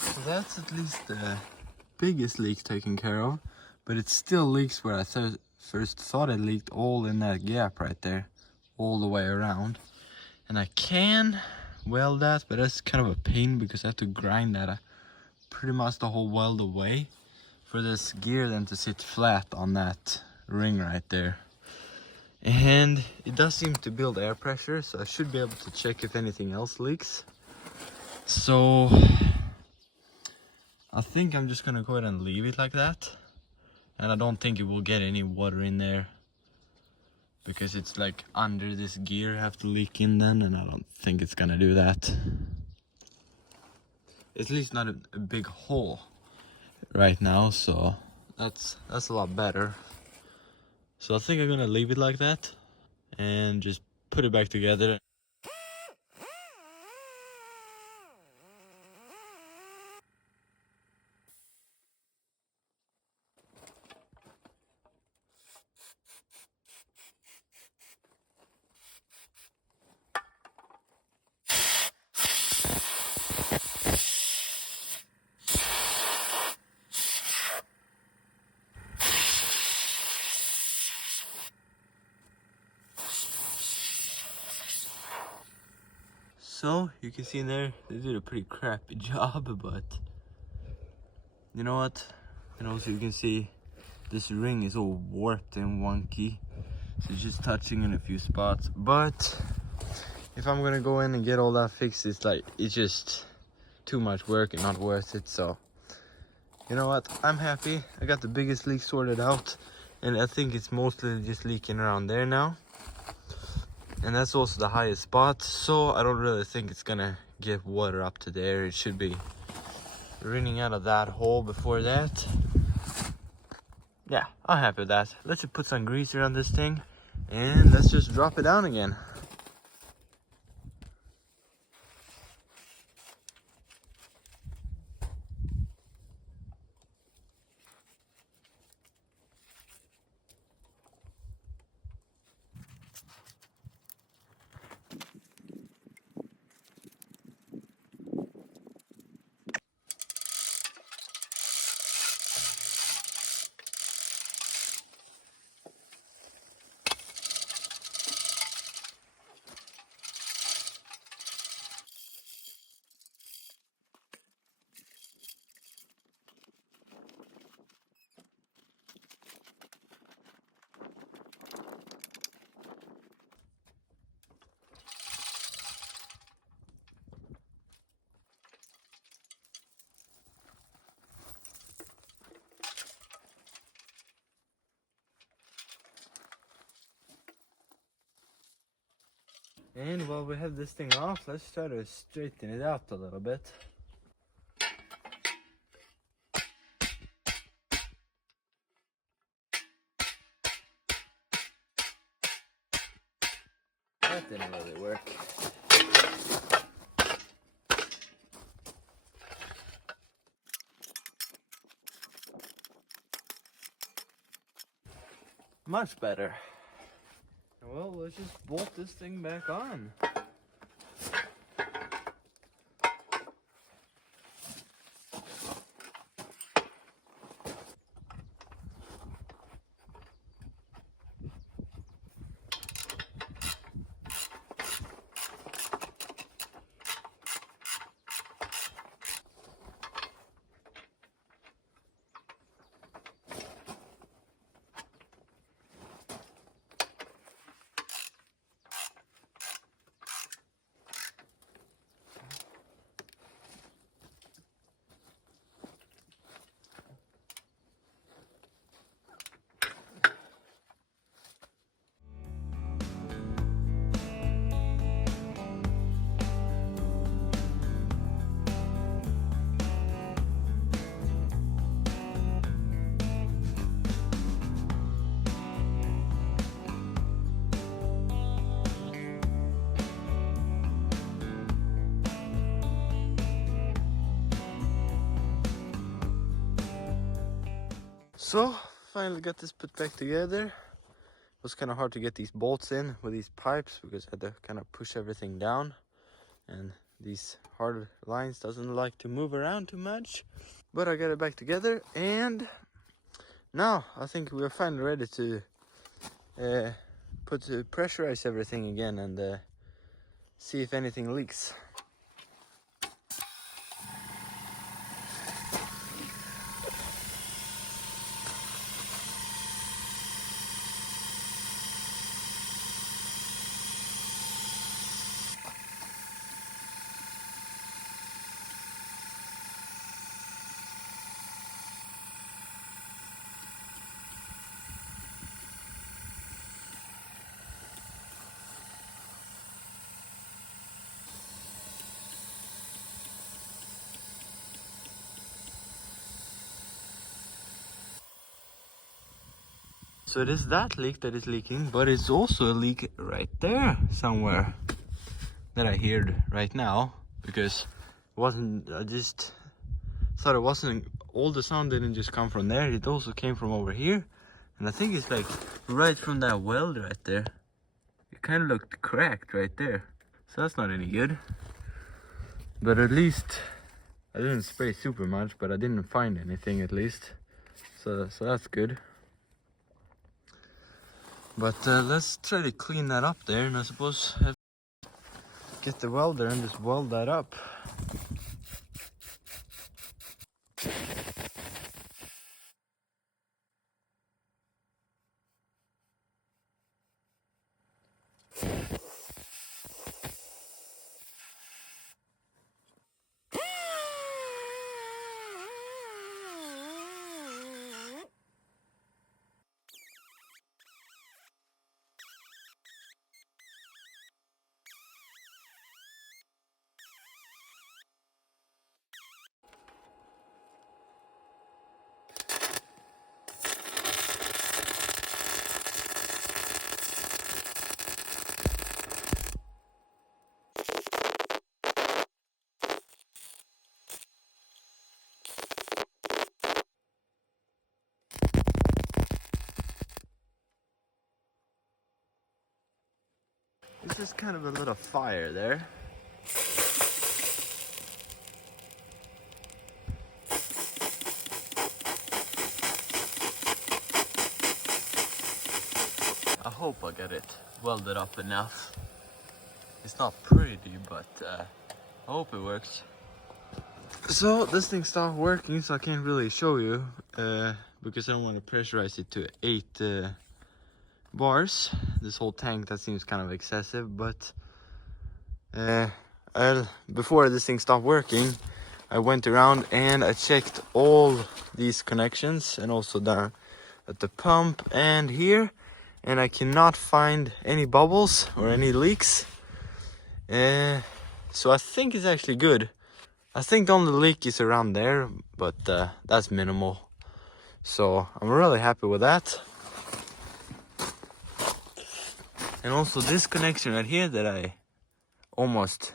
So that's at least the biggest leak taken care of, but it still leaks where I first thought it leaked, all in that gap right there, all the way around. And I can weld that, but that's kind of a pain because I have to grind that pretty much the whole weld away for this gear then to sit flat on that ring right there. And it does seem to build air pressure, so I should be able to check if anything else leaks. So I think I'm just gonna go ahead and leave it like that, and I don't think it will get any water in there because it's like under this gear. I have to leak in then, and I don't think it's gonna do that. At least not a big hole right now, so that's a lot better. So I think I'm gonna leave it like that and just put it back together. So you can see in there, they did a pretty crappy job, but you know what? And also you can see this ring is all warped and wonky. So it's just touching in a few spots. But if I'm gonna go in and get all that fixed, it's just too much work and not worth it. So You know what? I'm happy. I got the biggest leak sorted out, and I think it's mostly just leaking around there now. And that's also the highest spot, so I don't really think it's gonna get water up to there. It should be running out of that hole before that. Yeah, I'm happy with that. Let's just put some grease around this thing, and let's just drop it down again. And while we have this thing off, let's try to straighten it out a little bit. That didn't really work. Much better. Well, let's just bolt this thing back on. So, finally got this put back together. It was kind of hard to get these bolts in with these pipes because I had to kind of push everything down. And these hard lines doesn't like to move around too much. But I got it back together, and now I think we're finally ready to pressurize everything again and see if anything leaks. So it is that leak that is leaking, but it's also a leak right there somewhere that I heard right now, because it wasn't, I just thought it wasn't, all the sound didn't just come from there, it also came from over here. And I think it's like right from that weld right there. It kind of looked cracked right there. So that's not any good. But at least I didn't spray super much, but I didn't find anything at least. So that's good. But let's try to clean that up there, and I suppose I have to get the welder and just weld that up. just kind of a little fire there. I hope I get it welded up enough. It's not pretty, but I hope it works. So this thing stopped working, so I can't really show you because I don't want to pressurize it to 8 bars. This whole tank, that seems kind of excessive, but before this thing stopped working, I went around and I checked all these connections and also down at the pump and here, and I cannot find any bubbles or any leaks. So I think it's actually good. I think the only leak is around there, but that's minimal. So I'm really happy with that. And also this connection right here that I almost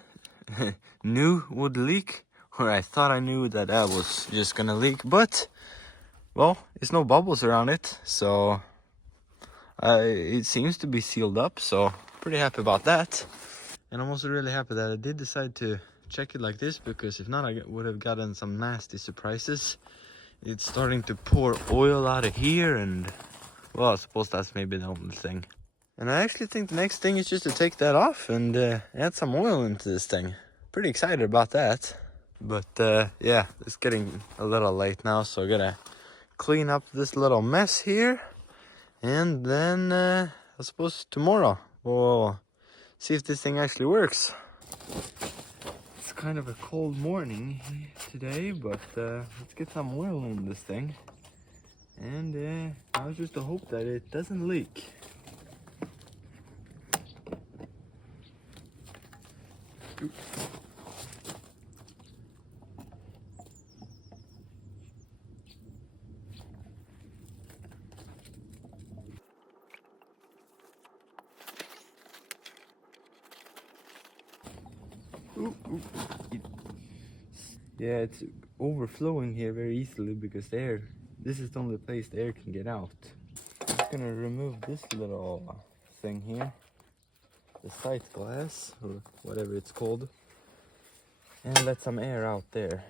knew would leak, or I thought I knew that was just gonna leak, but well, there's no bubbles around it, so it seems to be sealed up, so pretty happy about that. And I'm also really happy that I did decide to check it like this, because if not I would have gotten some nasty surprises. It's starting to pour oil out of here, and well, I suppose that's maybe the only thing. And I actually think the next thing is just to take that off and add some oil into this thing. Pretty excited about that. But yeah, it's getting a little late now, so I gotta clean up this little mess here. And then I suppose tomorrow we'll see if this thing actually works. It's kind of a cold morning today, but let's get some oil in this thing. And now it's just to hope that it doesn't leak. Yeah, it's overflowing here very easily because this is the only place the air can get out. I'm just gonna remove this little thing here, the sight glass or whatever it's called, and let some air out there.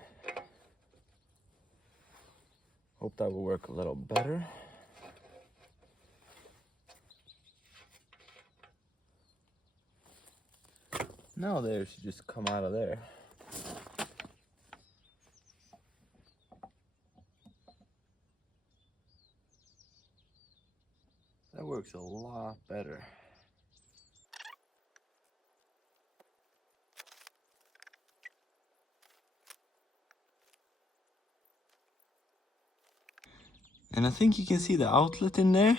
Hope that will work a little better. Now the air should just come out of there. That works a lot better. And I think you can see the outlet in there.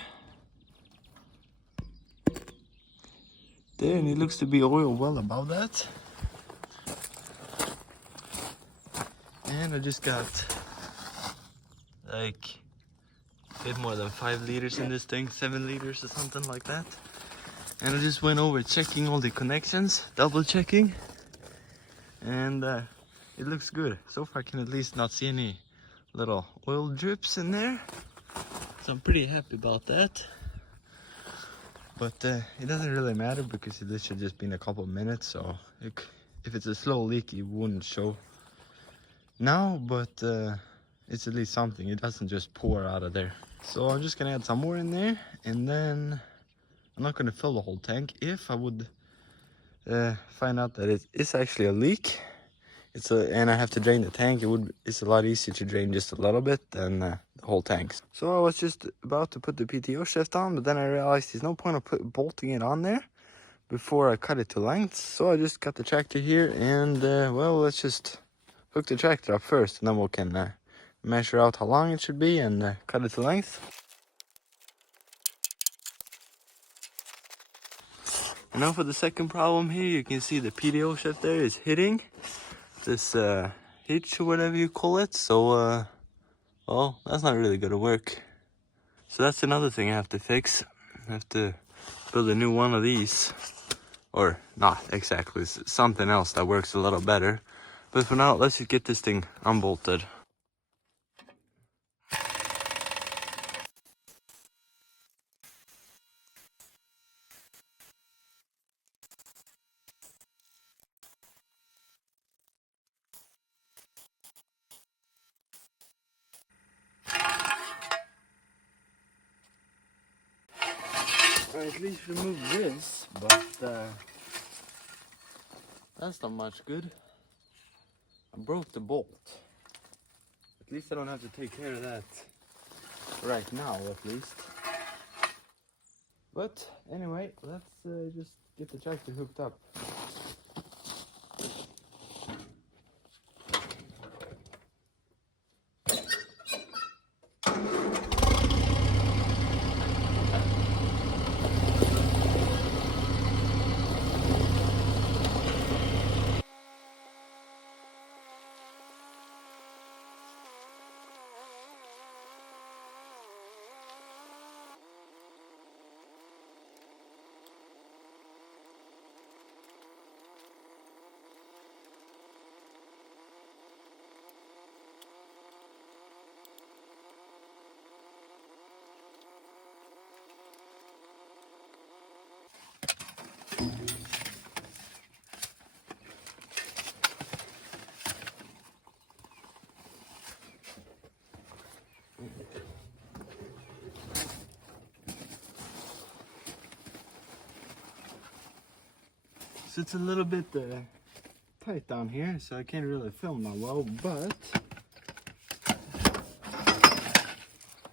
There, and it looks to be oil well above that. And I just got like a bit more than 5 liters in this thing, 7 liters or something like that. And I just went over checking all the connections, double checking, and it looks good. So far I can at least not see any little oil drips in there, so I'm pretty happy about that. But it doesn't really matter because this should just been a couple of minutes, so if it's a slow leak it wouldn't show now, but it's at least something. It doesn't just pour out of there. So I'm just gonna add some more in there, and then I'm not gonna fill the whole tank. If I would find out that it is actually a leak, and I have to drain the tank, it's a lot easier to drain just a little bit than the whole tank. So I was just about to put the PTO shaft on, but then I realized there's no point of bolting it on there before I cut it to length. So I just got the tractor here, and well, let's just hook the tractor up first, and then we can measure out how long it should be and cut it to length. And now for the second problem here, you can see the PTO shaft there is hitting this hitch or whatever you call it. So well, that's not really gonna work. So that's another thing I have to fix. I have to build a new one of these, or not exactly, it's something else that works a little better. But for now, let's just get this thing unbolted. at least remove this, but that's not much good. I broke the bolt. At least I don't have to take care of that right now, at least. But anyway, let's just get the tractor hooked up. So it's a little bit tight down here, so I can't really film that well, but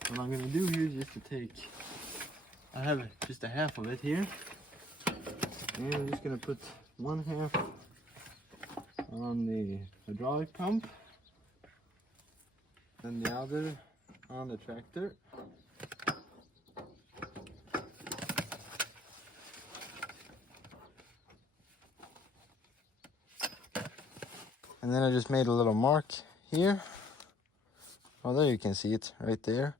what I'm gonna do here is just to take, I have just a half of it here, and I'm just gonna put one half on the hydraulic pump, and the other on the tractor. And then I just made a little mark here. Oh, there you can see it right there,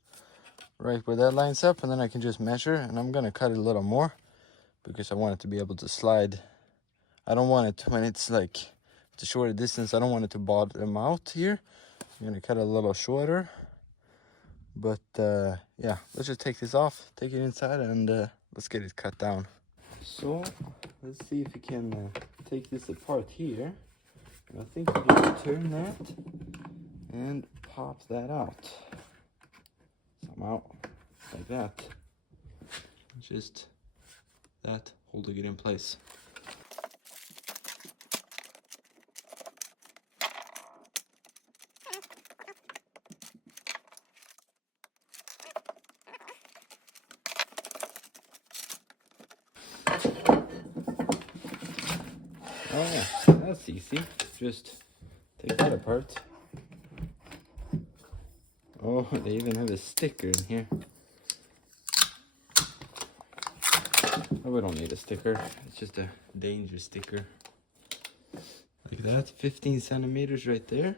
right where that lines up. And then I can just measure, and I'm gonna cut it a little more because I want it to be able to slide. I don't want it, when it's like the shorter distance, I don't want it to bottom out here. I'm gonna cut it a little shorter. But yeah, let's just take this off, take it inside, and let's get it cut down. So let's see if we can take this apart here. And I think you just turn that and pop that out somehow, like that. Just that holding it in place. Oh yeah, that's easy. Just take that apart. Oh, they even have a sticker in here. Oh, we don't need a sticker. It's just a danger sticker. Like that, 15 centimeters right there.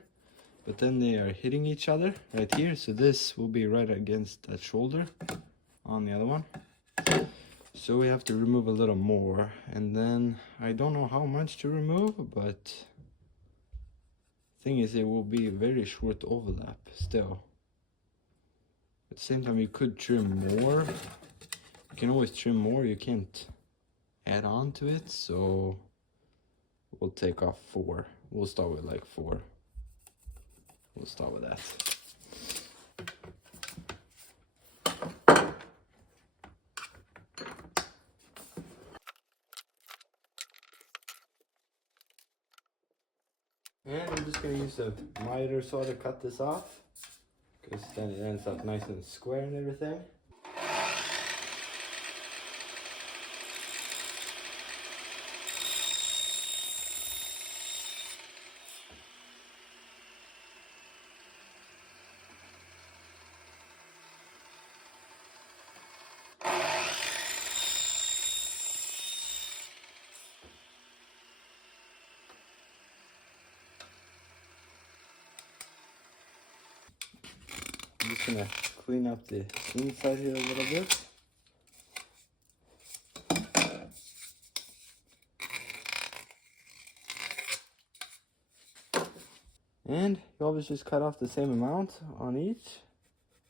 But then they are hitting each other right here. So this will be right against that shoulder on the other one. So we have to remove a little more, and then I don't know how much to remove, but thing is it will be a very short overlap still. At the same time, you could trim more. You can always trim more, you can't add on to it, so we'll take off 4. We'll start with like 4. We'll start with that. And I'm just going to use a miter saw to cut this off, because then it ends up nice and square and everything. I'm just gonna clean up the inside here a little bit. And you always just cut off the same amount on each,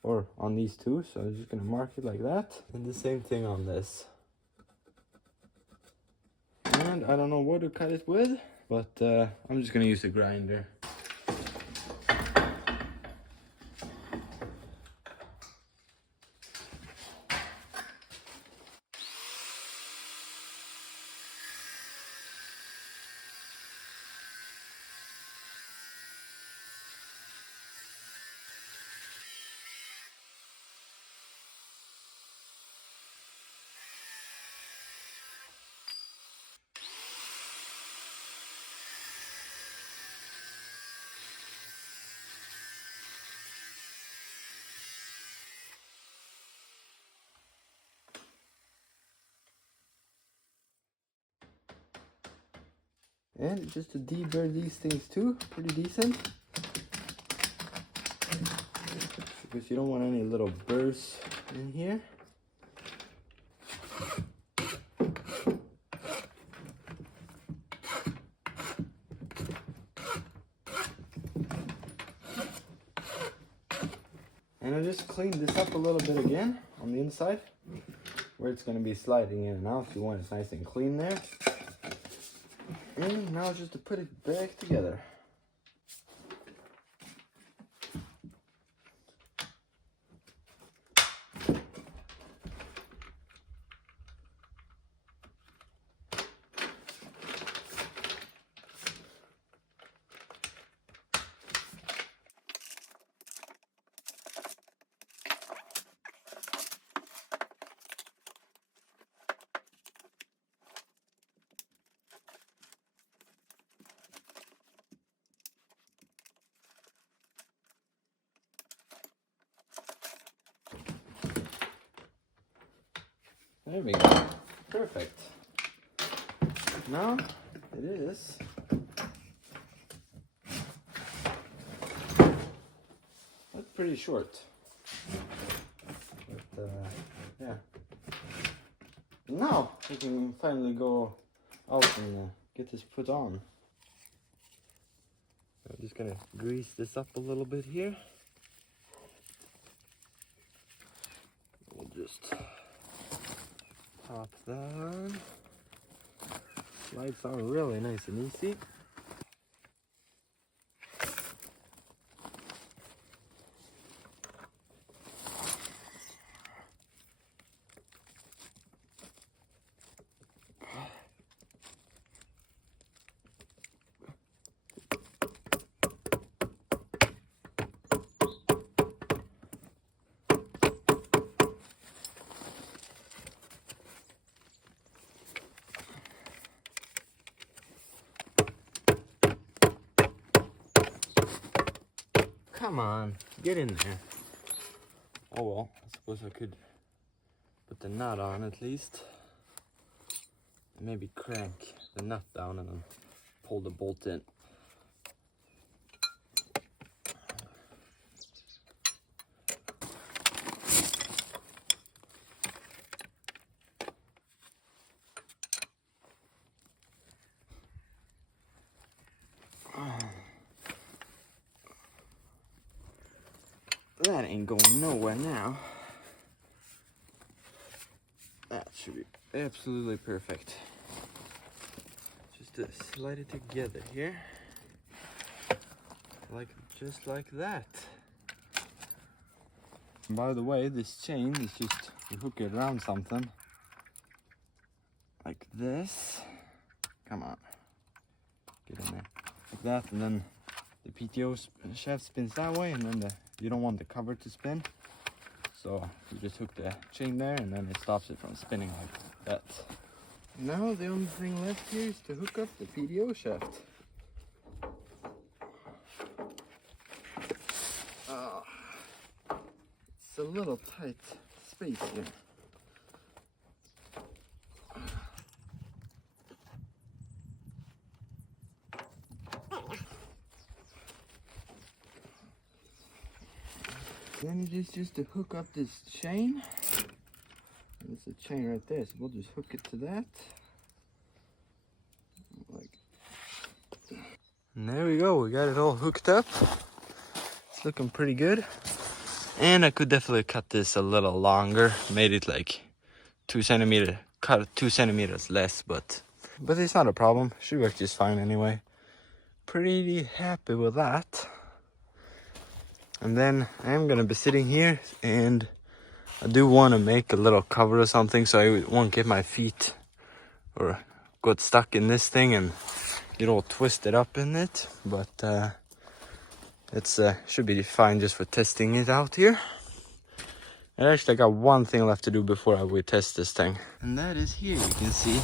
or on these two. So I'm just gonna mark it like that. And the same thing on this. And I don't know what to cut it with, but I'm just gonna use a grinder. And just to deburr these things too, pretty decent. Because you don't want any little burrs in here. And I just cleaned this up a little bit again on the inside, where it's going to be sliding in and out. You want it nice and clean there. And now just to put it back together. There we go. Perfect. Now it is that's pretty short. But yeah. Now we can finally go out and get this put on. I'm just gonna grease this up a little bit here. We'll just pop that on. Slides on really nice and easy. Come on, get in there. Oh well, I suppose I could put the nut on at least. And maybe crank the nut down and then pull the bolt in. That ain't going nowhere now. That should be absolutely perfect. Just to slide it together here. Just like that. And by the way, this chain is just to hook it around something. Like this. Come on. Get in there. Like that, and then the PTO shaft spins that way, and then you don't want the cover to spin. So you just hook the chain there, and then it stops it from spinning like that. Now the only thing left here is to hook up the PTO shaft. It's a little tight space here. Then it is just to hook up this chain. There's a chain right there, so we'll just hook it to that. And there we go, we got it all hooked up. It's looking pretty good. And I could definitely cut this a little longer, made it like 2 centimeters, cut it 2 centimeters less, but it's not a problem. Should work just fine anyway. Pretty happy with that. And then I'm gonna be sitting here, and I do want to make a little cover or something so I won't get my feet or got stuck in this thing and get all twisted up in it. But it's should be fine just for testing it out here. And actually I got one thing left to do before I will test this thing. And that is here, you can see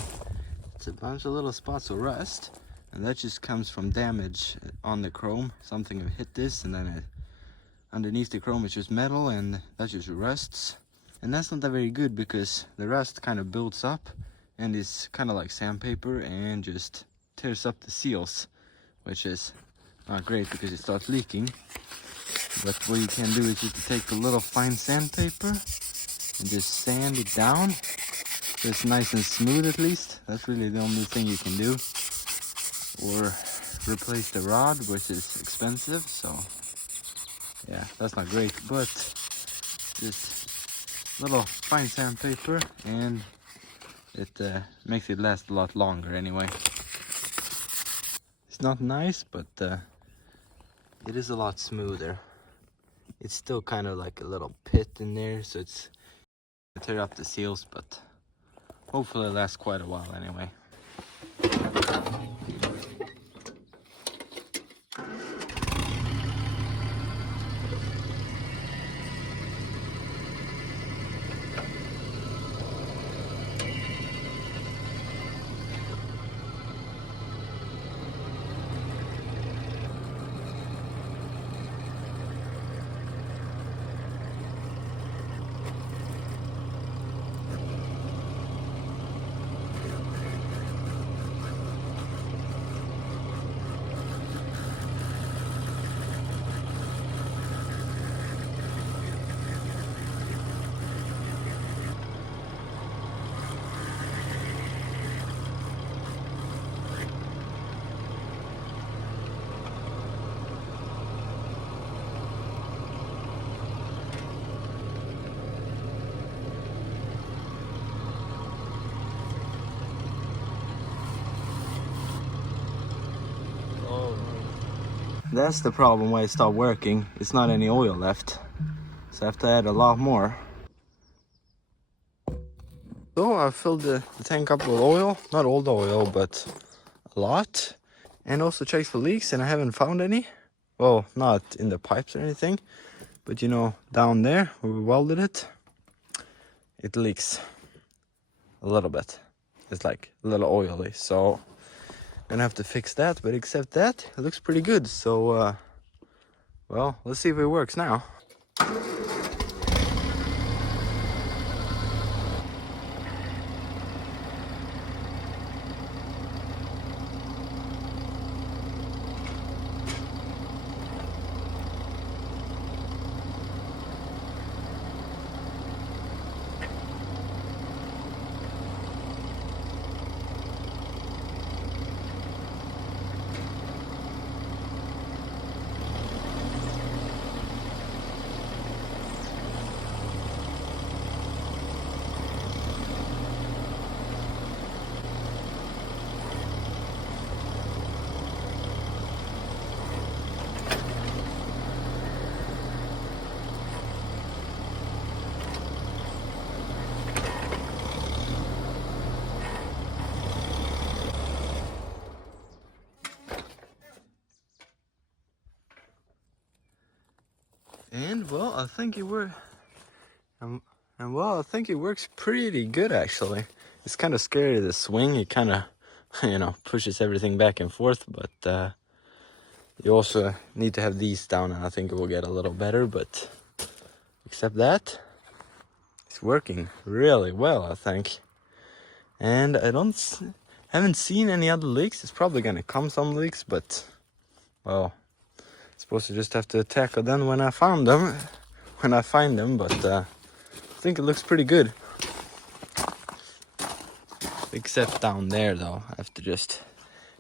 it's a bunch of little spots of rust. And that just comes from damage on the chrome. Something hit this, and then underneath the chrome it's just metal, and that just rusts. And that's not that very good, because the rust kind of builds up and is kind of like sandpaper and just tears up the seals, which is not great because it starts leaking. But what you can do is you can take a little fine sandpaper and just sand it down so it's nice and smooth at least. That's really the only thing you can do. Or replace the rod, which is expensive, so yeah, that's not great, but just little fine sandpaper and it makes it last a lot longer anyway. It's not nice, but it is a lot smoother. It's still kind of like a little pit in there, so it's tear up the seals, but hopefully it lasts quite a while anyway. That's the problem why it stopped working. It's not any oil left, so I have to add a lot more. So I filled the tank up with oil, not all the oil, but a lot, and also checked for leaks, and I haven't found any. Well, not in the pipes or anything, but you know, down there where we welded it, it leaks a little bit. It's like a little oily, so gonna have to fix that, but except that, it looks pretty good. So, well, let's see if it works now. And well, I think it works. I think it works pretty good actually. It's kind of scary, the swing. It kind of, you know, pushes everything back and forth. But you also need to have these down, and I think it will get a little better. But except that, it's working really well, I think. And I haven't seen any other leaks. It's probably gonna come some leaks, but well, supposed to just have to tackle them when I find them. But I think it looks pretty good. Except down there, though, I have to just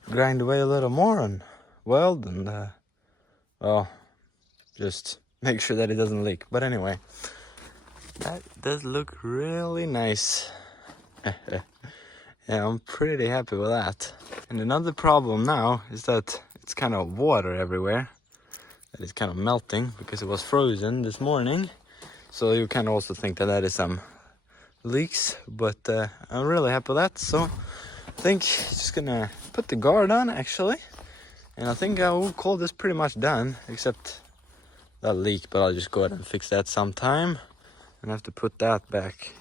grind away a little more and weld and well, just make sure that it doesn't leak. But anyway, that does look really nice. Yeah, I'm pretty happy with that. And another problem now is that it's kind of water everywhere. That is kind of melting because it was frozen this morning. So you can also think that that is some leaks, but I'm really happy with that. So I think just gonna put the guard on actually, and I think I will call this pretty much done, except that leak, but I'll just go ahead and fix that sometime. And I have to put that back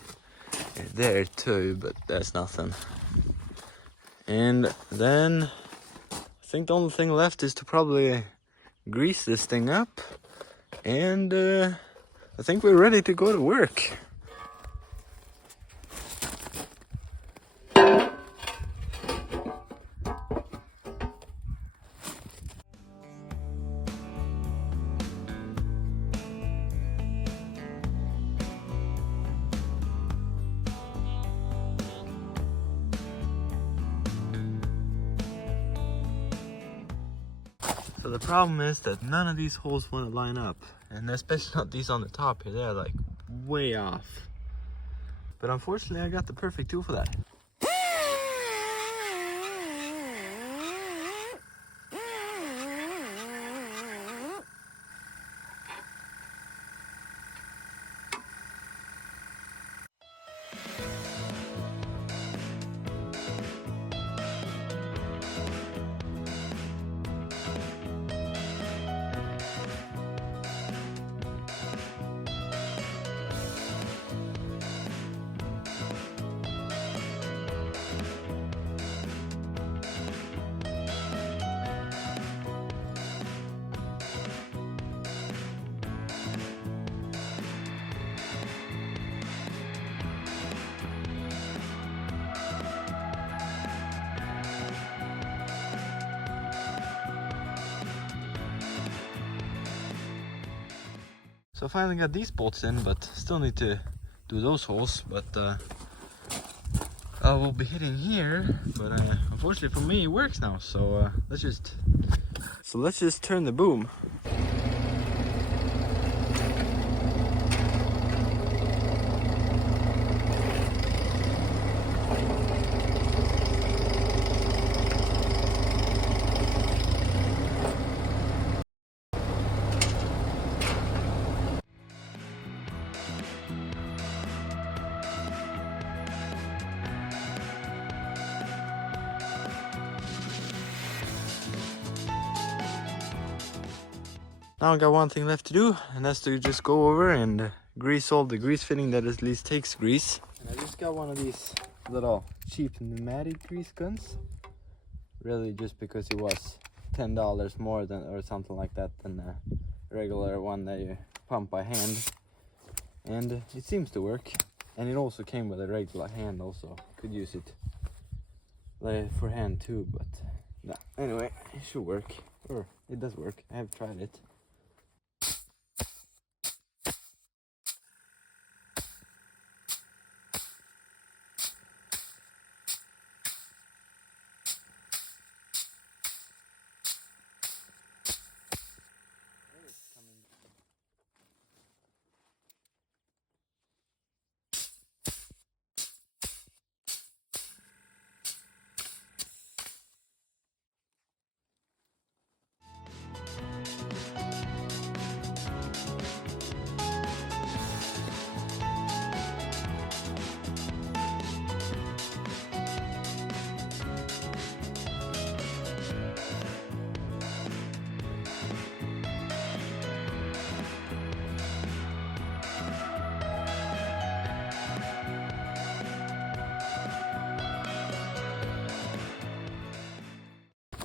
there too, but that's nothing. And then I think the only thing left is to probably grease this thing up, and I think we're ready to go to work. So the problem is that none of these holes want to line up, and especially not these on the top here. They're like way off. But unfortunately, I got the perfect tool for that. So I finally got these bolts in, but still need to do those holes. But I will be hitting here. But unfortunately for me, it works now. So let's just turn the boom. Now I got one thing left to do, and that's to just go over and grease all the grease fitting that at least takes grease. And I just got one of these little cheap pneumatic grease guns. Really just because it was $10 more than, or something like that, than a regular one that you pump by hand. And it seems to work. And it also came with a regular hand also. Could use it for hand too, but no. Anyway, it should work. Or it does work. I have tried it.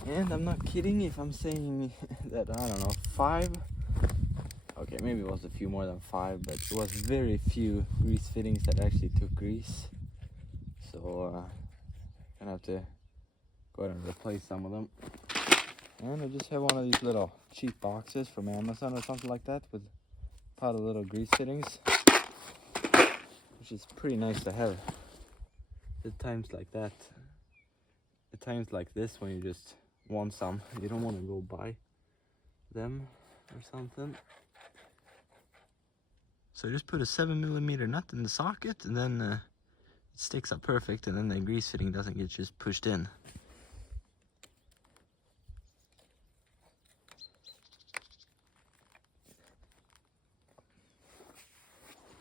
And I'm not kidding if I'm saying that, I don't know, 5, okay, maybe it was a few more than 5, but it was very few grease fittings that actually took grease. So I'm gonna have to go ahead and replace some of them. And I just have one of these little cheap boxes from Amazon or something like that with a pot of little grease fittings, which is pretty nice to have at times like that. At times like this, when you just want some, you don't want to go buy them or something. So just put a 7mm nut in the socket, and then it sticks up perfect, and then the grease fitting doesn't get just pushed in.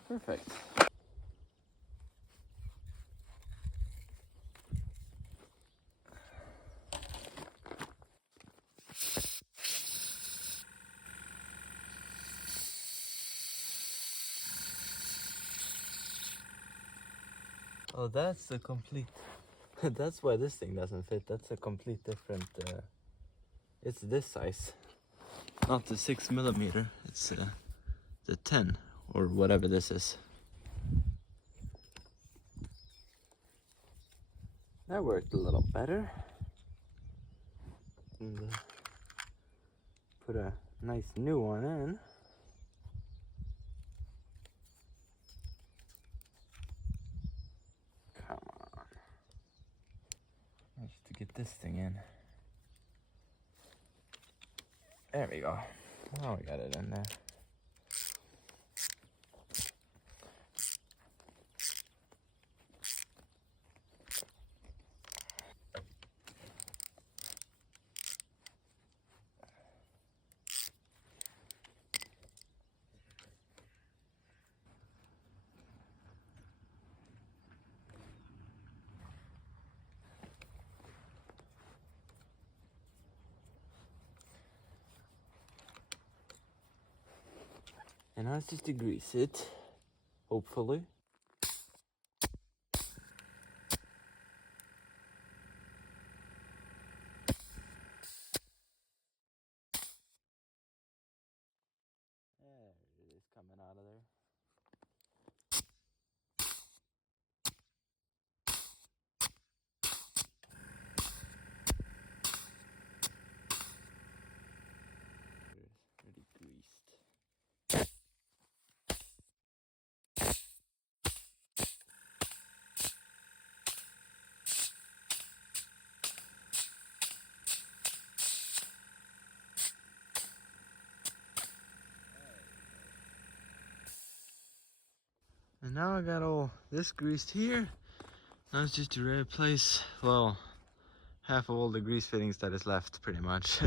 Perfect. Oh, that's a complete, that's why this thing doesn't fit. That's a complete different, it's this size, not the 6mm, it's the 10 or whatever this is. That worked a little better. And put a nice new one in. Come on. Just to get this thing in. There we go. Now we got it in there. And now it's just to grease it, hopefully. There it is coming out of there. Pretty greased. And now I got all this greased here. Now it's just to replace, well, half of all the grease fittings that is left, pretty much.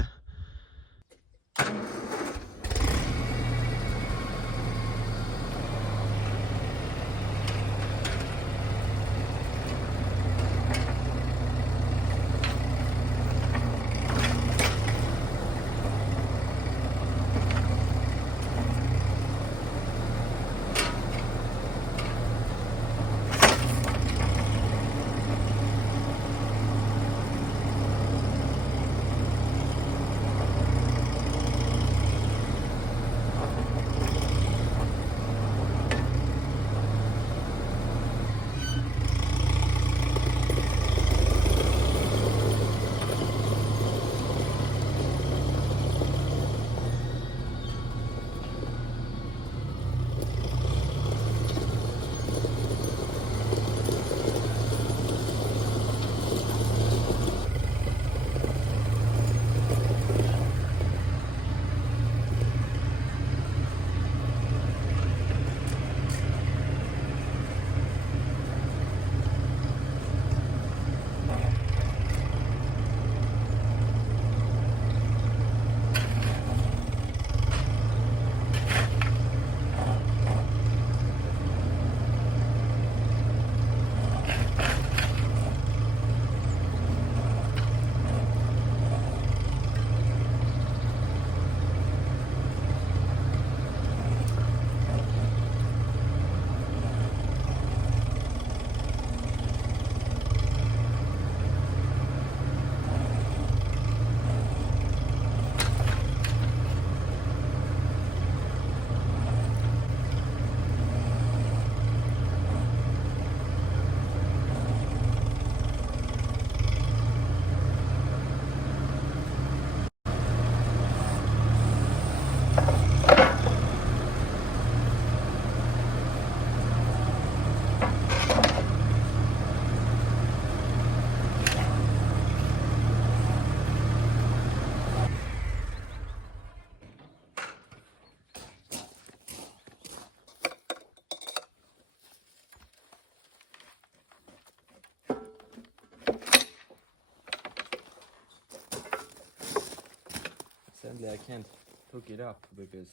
Sadly, I can't hook it up because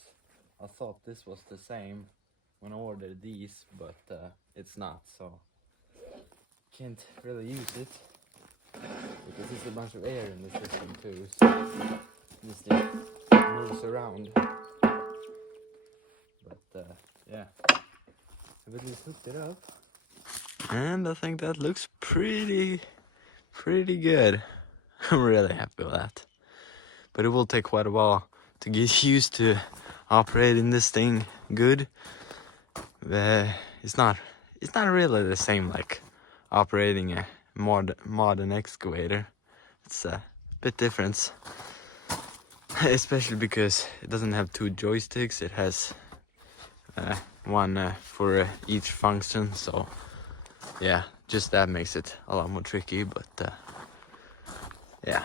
I thought this was the same when I ordered these, but it's not, so can't really use it because there's a bunch of air in the system too, so this thing moves around. But yeah, I've at least hooked it up, and I think that looks pretty good. I'm really happy with that. But it will take quite a while to get used to operating this thing good. It's not really the same like operating a modern excavator. It's a bit different, especially because it doesn't have two joysticks. It has one for each function. So yeah, just that makes it a lot more tricky. But yeah,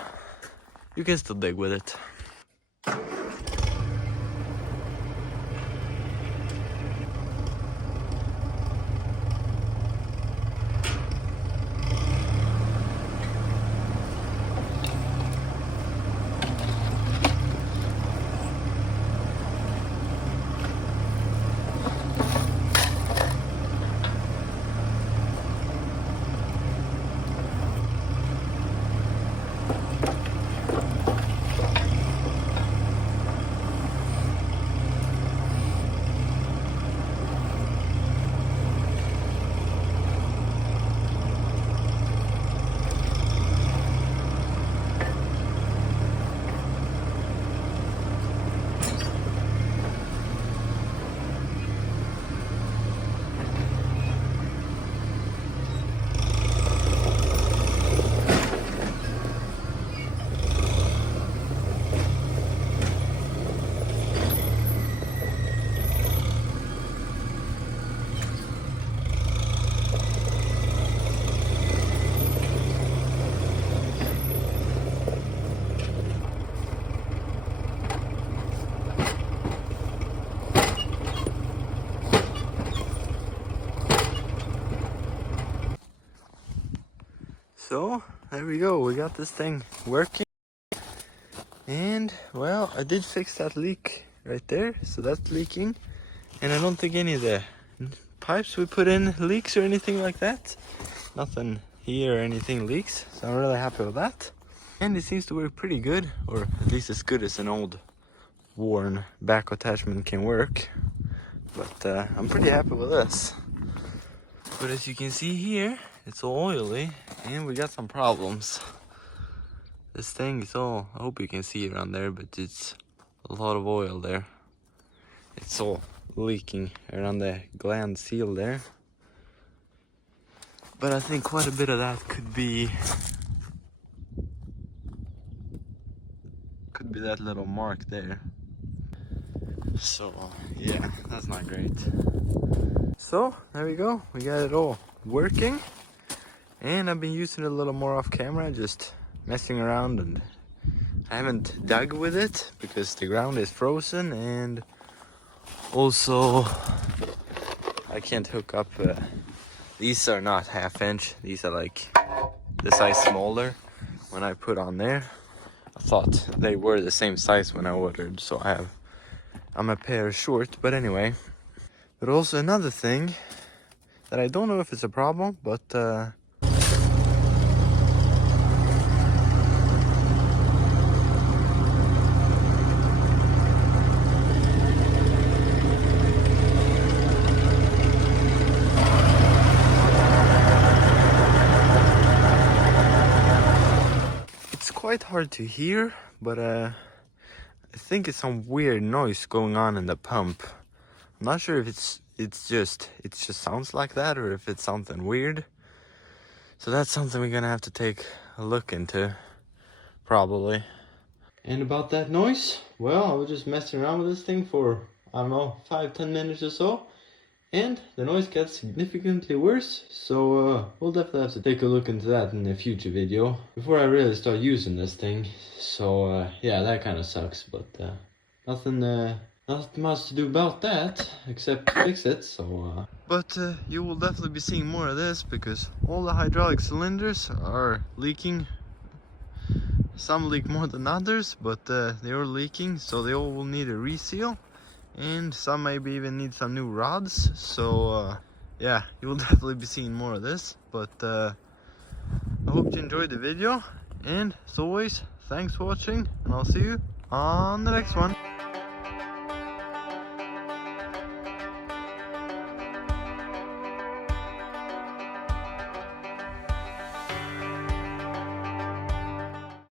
you can still dig with it. So there we go, we got this thing working. And well, I did fix that leak right there, so that's leaking. And I don't think any of the pipes we put in leaks or anything like that. Nothing here or anything leaks, so I'm really happy with that. And it seems to work pretty good, or at least as good as an old worn back attachment can work. But I'm pretty happy with this. But as you can see here, it's all oily and we got some problems. This thing is all, I hope you can see it around there, but it's a lot of oil there. It's all leaking around the gland seal there. But I think quite a bit of that could be that little mark there. So yeah, that's not great. So there we go, we got it all working. And I've been using it a little more off camera, just messing around, and I haven't dug with it because the ground is frozen, and also I can't hook up, these are not 1/2 inch, these are like the size smaller when I put on there. I thought they were the same size when I ordered, so I'm a pair short, but anyway. But also another thing that I don't know if it's a problem, but it's quite hard to hear, but I think it's some weird noise going on in the pump. I'm not sure if it just sounds like that, or if it's something weird. So that's something we're gonna have to take a look into, probably. And about that noise, well, I was just messing around with this thing for, I don't know, 5-10 minutes or so, and the noise got significantly worse. So we'll definitely have to take a look into that in a future video before I really start using this thing. So yeah, that kind of sucks, but nothing much to do about that except fix it. So but you will definitely be seeing more of this, because all the hydraulic cylinders are leaking. Some leak more than others, but they are leaking, so they all will need a reseal, and some maybe even need some new rods. So yeah, you will definitely be seeing more of this. But I hope you enjoyed the video, and as always, thanks for watching, and I'll see you on the next one.